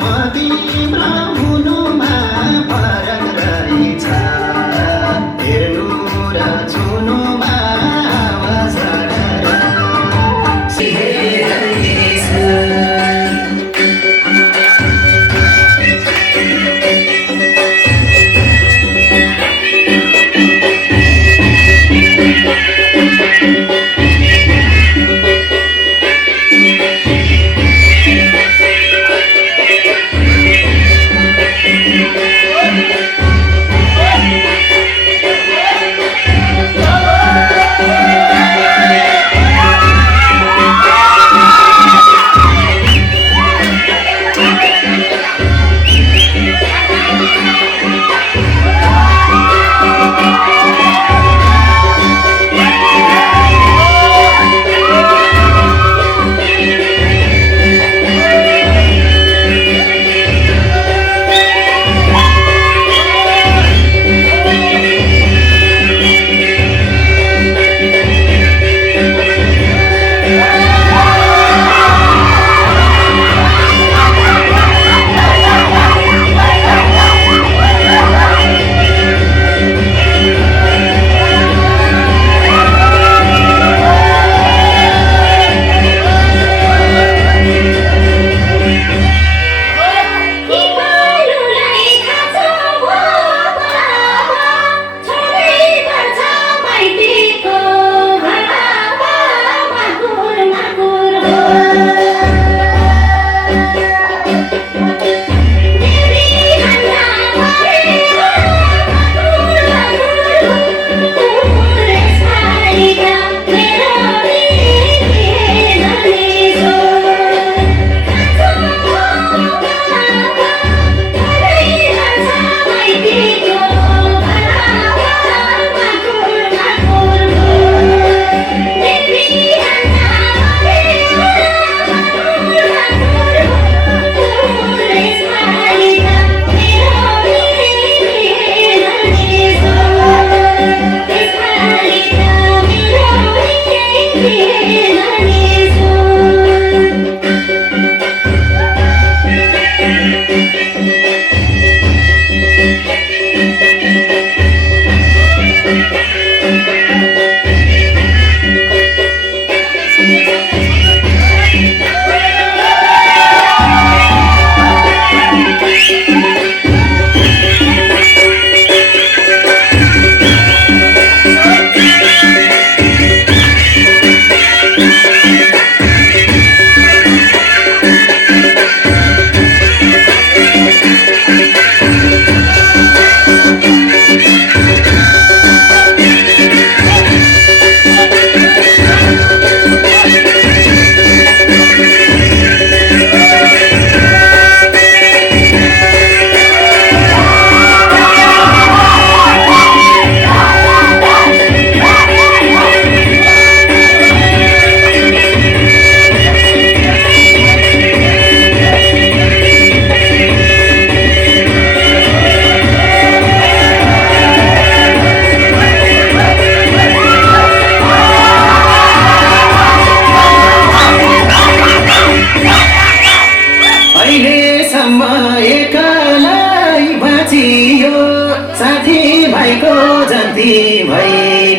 म तिम्रो हुनुमा फरक रहेछ हेर्नु र छुनुमा आवाज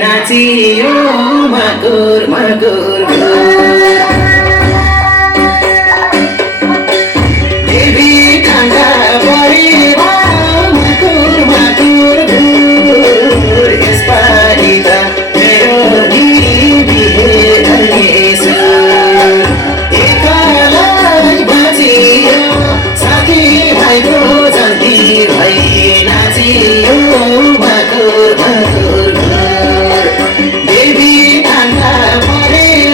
नाचियो मकुर मकुर देवी कान्डा परेर मकुर मकुर घुर यसपालि त मेरो नि बिहे धनेछु एकलाई बाँचियो साथी भाइको जन्ती भई नाचियो मकुर मकुर देवी कान्डा परेर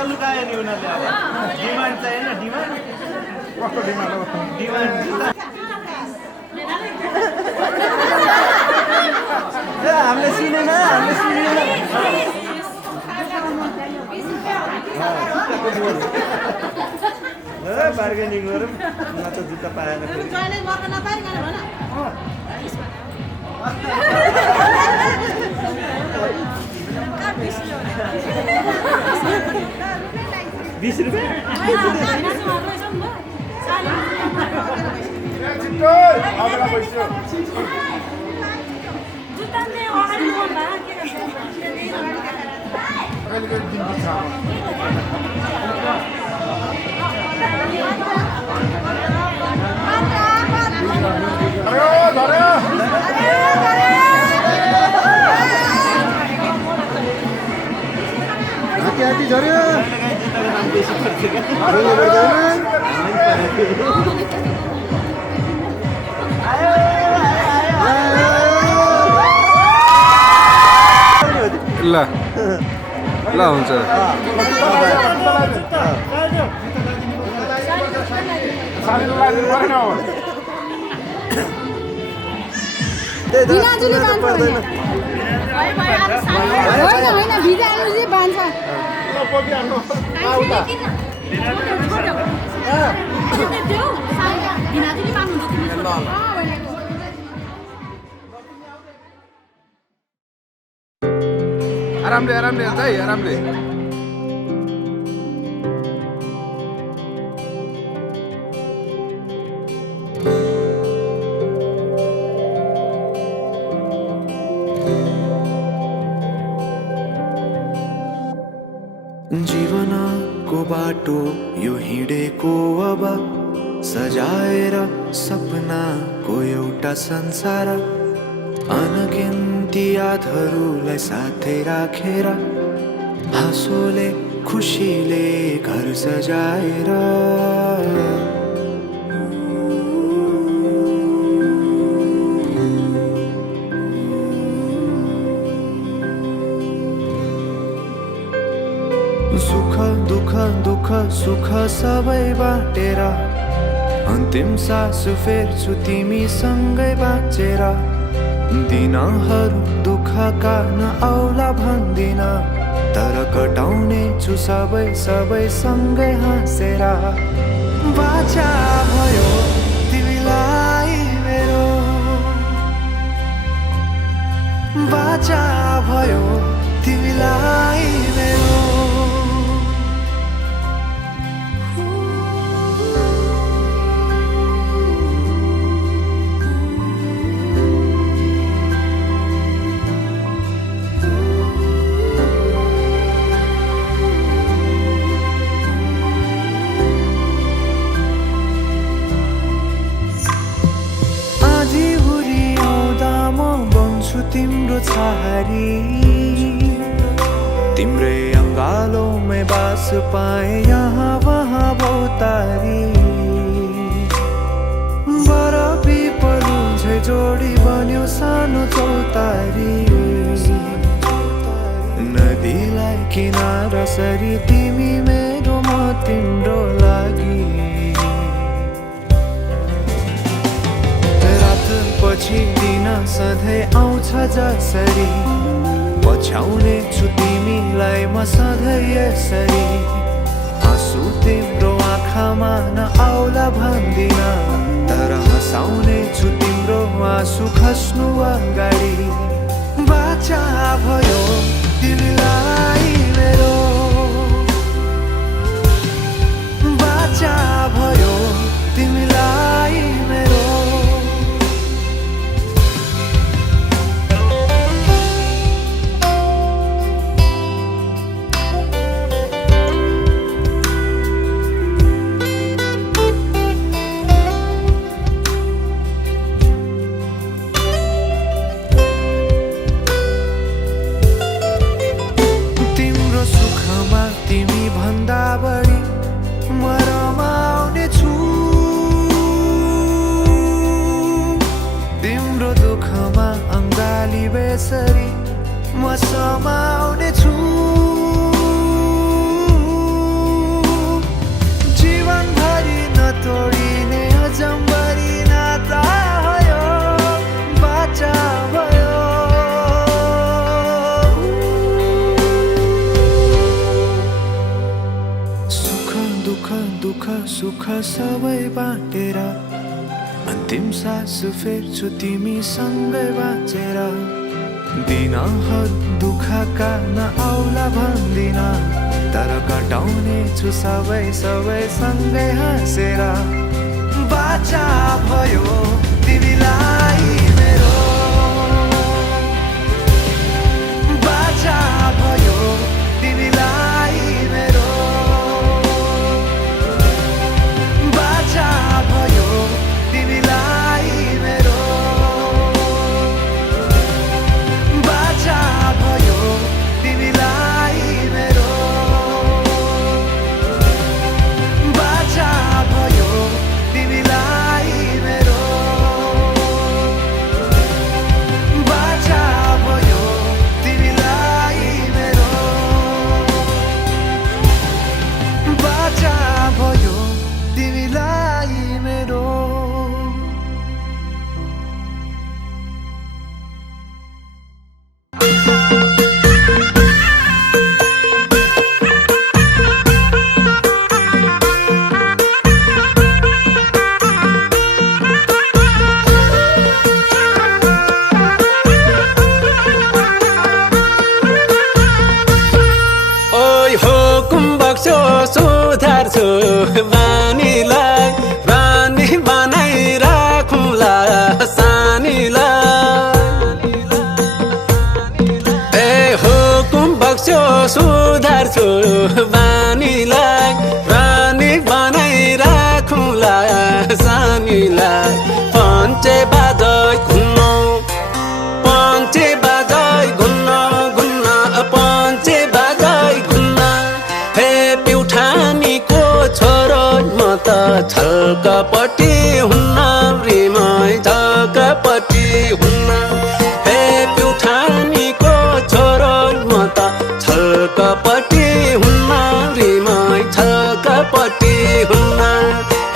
जुत्ता लुकायो नि उनीहरूले अब डिमान्ड चाहिएन डिमान्ड कस्तो डिमान्ड हो डिमान्ड जुत्ता हामीले सुनेन बार्गेनिङ गरौँ न त जुत्ता पाएन $20 हाती झऱ्यो ल ल हुन्छ आरामले आरामले हेर्छ है आरामले जीवनको बाटो यो हिँडेको अब सजाएर सपनाको एउटा संसार अनगिन्ती यादहरूलाई साथै राखेर हाँसोले खुसीले घर सजाएर सुख दुःख दुःख सुख सबै बाटेर अन्तिम सास फेर्छु तिमीसँगै बाँचेर दिनहरू दुःखका नआउला भन्दिन तर कटाउने छु सबै सबै सँगै हाँसेर बाचा भयो तिमीलाई मेरो बाचा भयो तिमीलाई मेरो तिम्रो छहारी तिम्रै अङ्गालोमै बास पाए यहाँ वहाँ बहुतारी बर पिपलु झै जोडी बन्यो सानो चौतारी नदीलाई किनारा सरी तिमी मेरो म तिम्रो लागि पछि दिन सधैँ आउँछ जसरी पछ्याउने छु तिमीलाई म सधैँ यसरी आँसु तिम्रो आँखामा नआउला भन्दिन तर हँसाउने छु तिम्रो आँसु खस्नु अगाडि बाचा भयो तिमीलाई मेरो बाचा भयो तिमीलाई मेरो म समाउने छु सुख सबै बाँटेर अन्तिम सास फेर्छु तिमीसँगै बाँचेर दिनहरू दुःखका नआउला भन्दिन तर कटाउने छु सबै सँगै हाँसेर बाचा भयो तिमीलाई मेरो बाचा भयो तिमीलाई मेरो बाचा भयो तिमीलाई मेरो बाचा भयो तिमीलाई मेरो बाचा भयो तिमीलाई मेरो बाचा भयो तिमीलाई मेरो बाचा भयो तिमीलाई मेरो ओइ हो कुम्बक्सो सुधार्छु बानीलाई बानी बनाइराखौँला सानीलाई ए हो कुम्बक्सो सुधार्छु बानीलाई बानी बनाइराखौँला सानीलाई पञ्चे बाजै घुम्नु पञ्चे बाजै घुम्न घुम्न पञ्चे बाजै घुम्न हे प्युठानीको छोरो म त छल्कपट्टि हुन्न रिमै छल्कपट्टि हुन्न हे प्युठानीको छोरो म त छल्कपट्टि हुन्न रिमै छल्कपट्टि हुन्न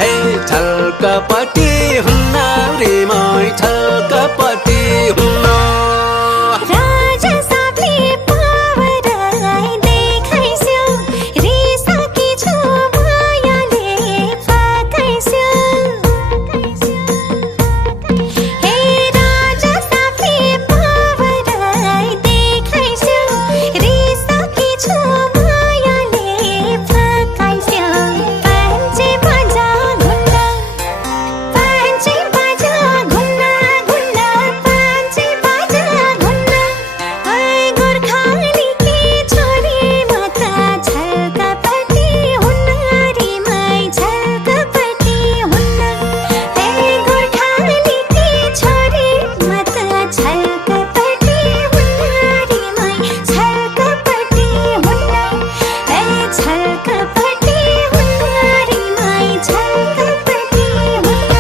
हे छल्कपट्टि हुन्न रिमै छल्कपट्टि हुन्न राजा साथी पावरलाई देखाइस्यो रिसकी छु मायाले फकाइस्यो हे राजा साथी पावरलाई देखाइस्यो रिसकी छु मायाले फकाइस्यो पञ्चे बाजा घुम्न पञ्चे बाजा घुम्न घुम्न पञ्चे बाजा घुम्न है गोर्खालीकी छोरी म त छल्कपट्टि हुन्न रिमै छल्कपट्टि हुन्न हे गोर्खालीकी छोरी म त छल्कपट्टि हुन्न रिमै छल्कपट्टि हुन्न हे छल्कपट्टि हुन्न रिमै छल्कपट्टि हुन्न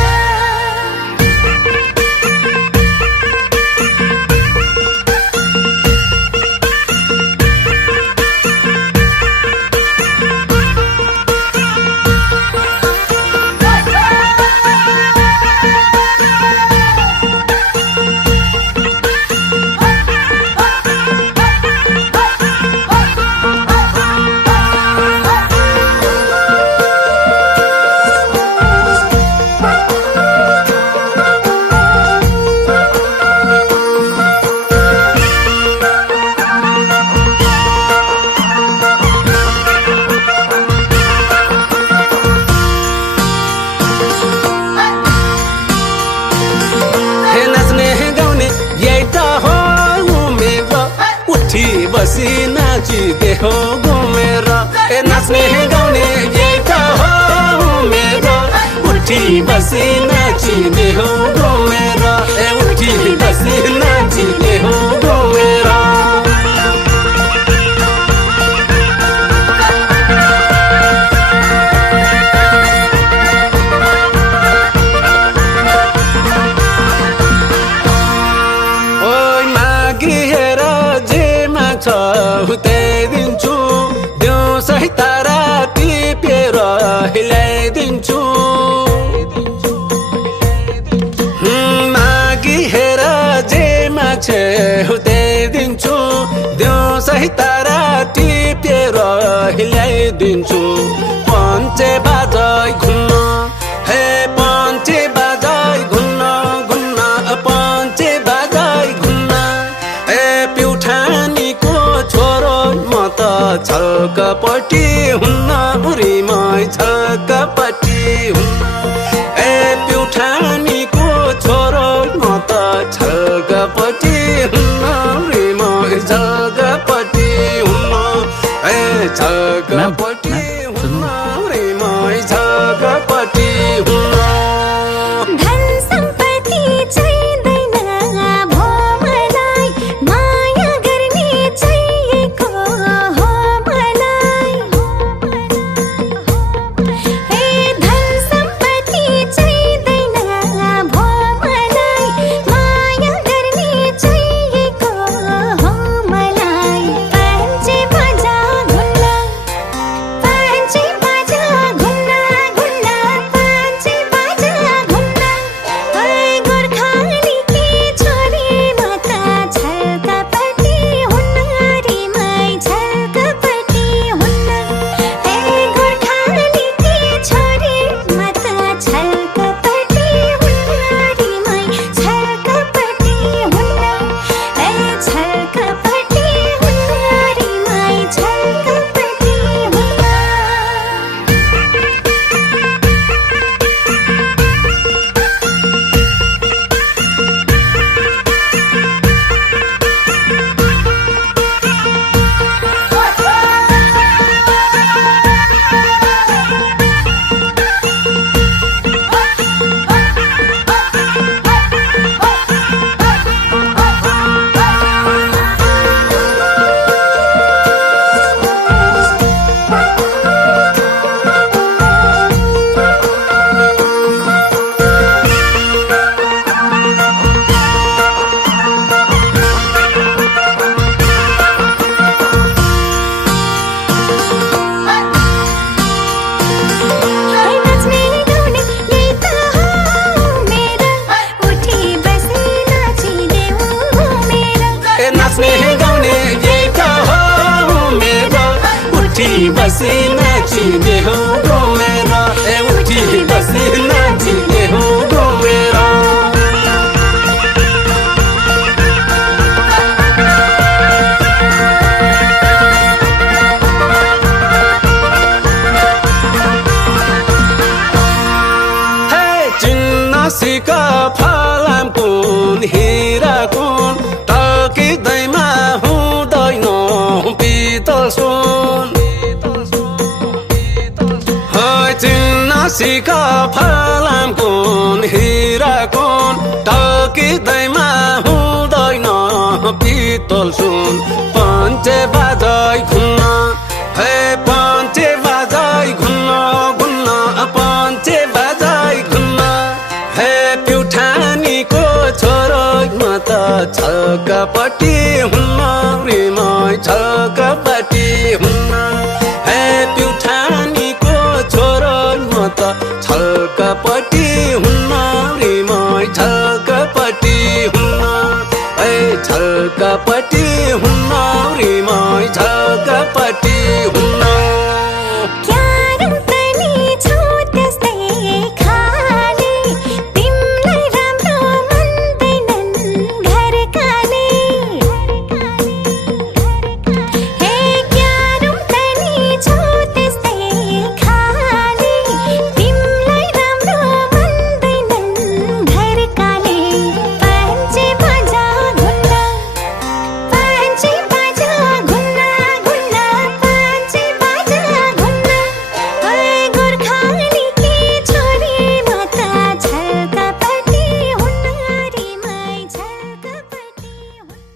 हे नाच्ने गाउने यही त हो उमेर उठी बसी नाचिदे हो घुमेर ए नाच्ने गाउने यही त हो उमेर उठी बसी नाचिदे हो घुमेर ए उठी बसी नाचिदे हो घुमेर ओइ मागिएर जेमा छ त्यही दिन्छु दिउँसै तारा टिपेर हिलाइदिन्छु मागिएर जेमा छ त्यही दिन्छु दिउँसै तारा टिपेर हिलाइदिन्छु पञ्चे बाजै छल्कपट्टि हुन्न रिमाई छल्कपट्टि हुन्न ए प्युठानीको छोरो म त छल्कपट्टि हुन्न रिमाई छल्कपट्टि हुन्न ए छल्कपट्टि हुन्न रिमाई छल्कपट्टि हुन्न धन सम्पत्ति चाहिँदैन भो मलाई माया गर्ने चाहिएको हो मलाई हे धन सम्पत्ति चाहिँदैन भो मलाई माया गर्ने चाहिएको हो मलाई पाँचे बाजा घुम्न पाँचे बाजा घुम्न घुम्न पाँचे बाजा घुम्न ओइ गोर्खालीकी छोरी म त छल्कपट्टि हुन्न रिमाई छल्कपट्टि हुन्न हे गोर्खालीकी छोरी म त छल्कपट्टि हुन्न रिमाई छल्कपट्टि हुन्न हे छल्कपट्टि हुन्न रिमाई छल्कपट्टि हुन्न नाच्ने गाउने यही त हो मेरा उठी बसी नाचिदेऊ मेरा ए नाच्ने गाउने यही त हो मेरो उठी बसी नाचिदे हो मेरो ए उठी बसी नाचिदे हो मेरो हे चिन्न सिक फलाम कुन हिरा कुन टकिँदैमा हुँदैन पितल सुन है चिन्न सिक फलाम कुन हिरा कुन टकिँदैमा हुँदैन पितल सुन पञ्चे बाजै घुन्न हे पञ्चे बाजै घुन्न घुन्न पञ्चे बाजै घुन्न हे प्युठानीको छोरो म त छल्कपट्टि हुन्न रिमाई छल्कपट्टि हुन्न हे प्युठानीको छोरो म त छल्कपट्टि हुन्न रिमाई छल्कपट्टि हुन्न ए छल्कपट्टि हुन्न रिमाई छल्कपट्टि हुन्न क्यारम पनि छौ त्यस्तै खाले तिमीलाई राम्रो मान्दैनन् घरकाले हे क्यारम पनि छौ त्यस्तै खाले तिमीलाई राम्रो मान्दैनन् घरकाले पाँचे बाजा घुम्न पाँचे बाजा घुम्न घुम्न पाँचे बाजा घुम्न ओइ गोर्खालीकी छोरी म त छल्कपट्टि हुन्न रिमाई छल्कपट्टि हुन्न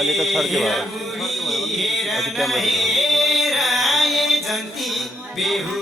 अलिक छड्के भयो हेराए जन्ती बेहु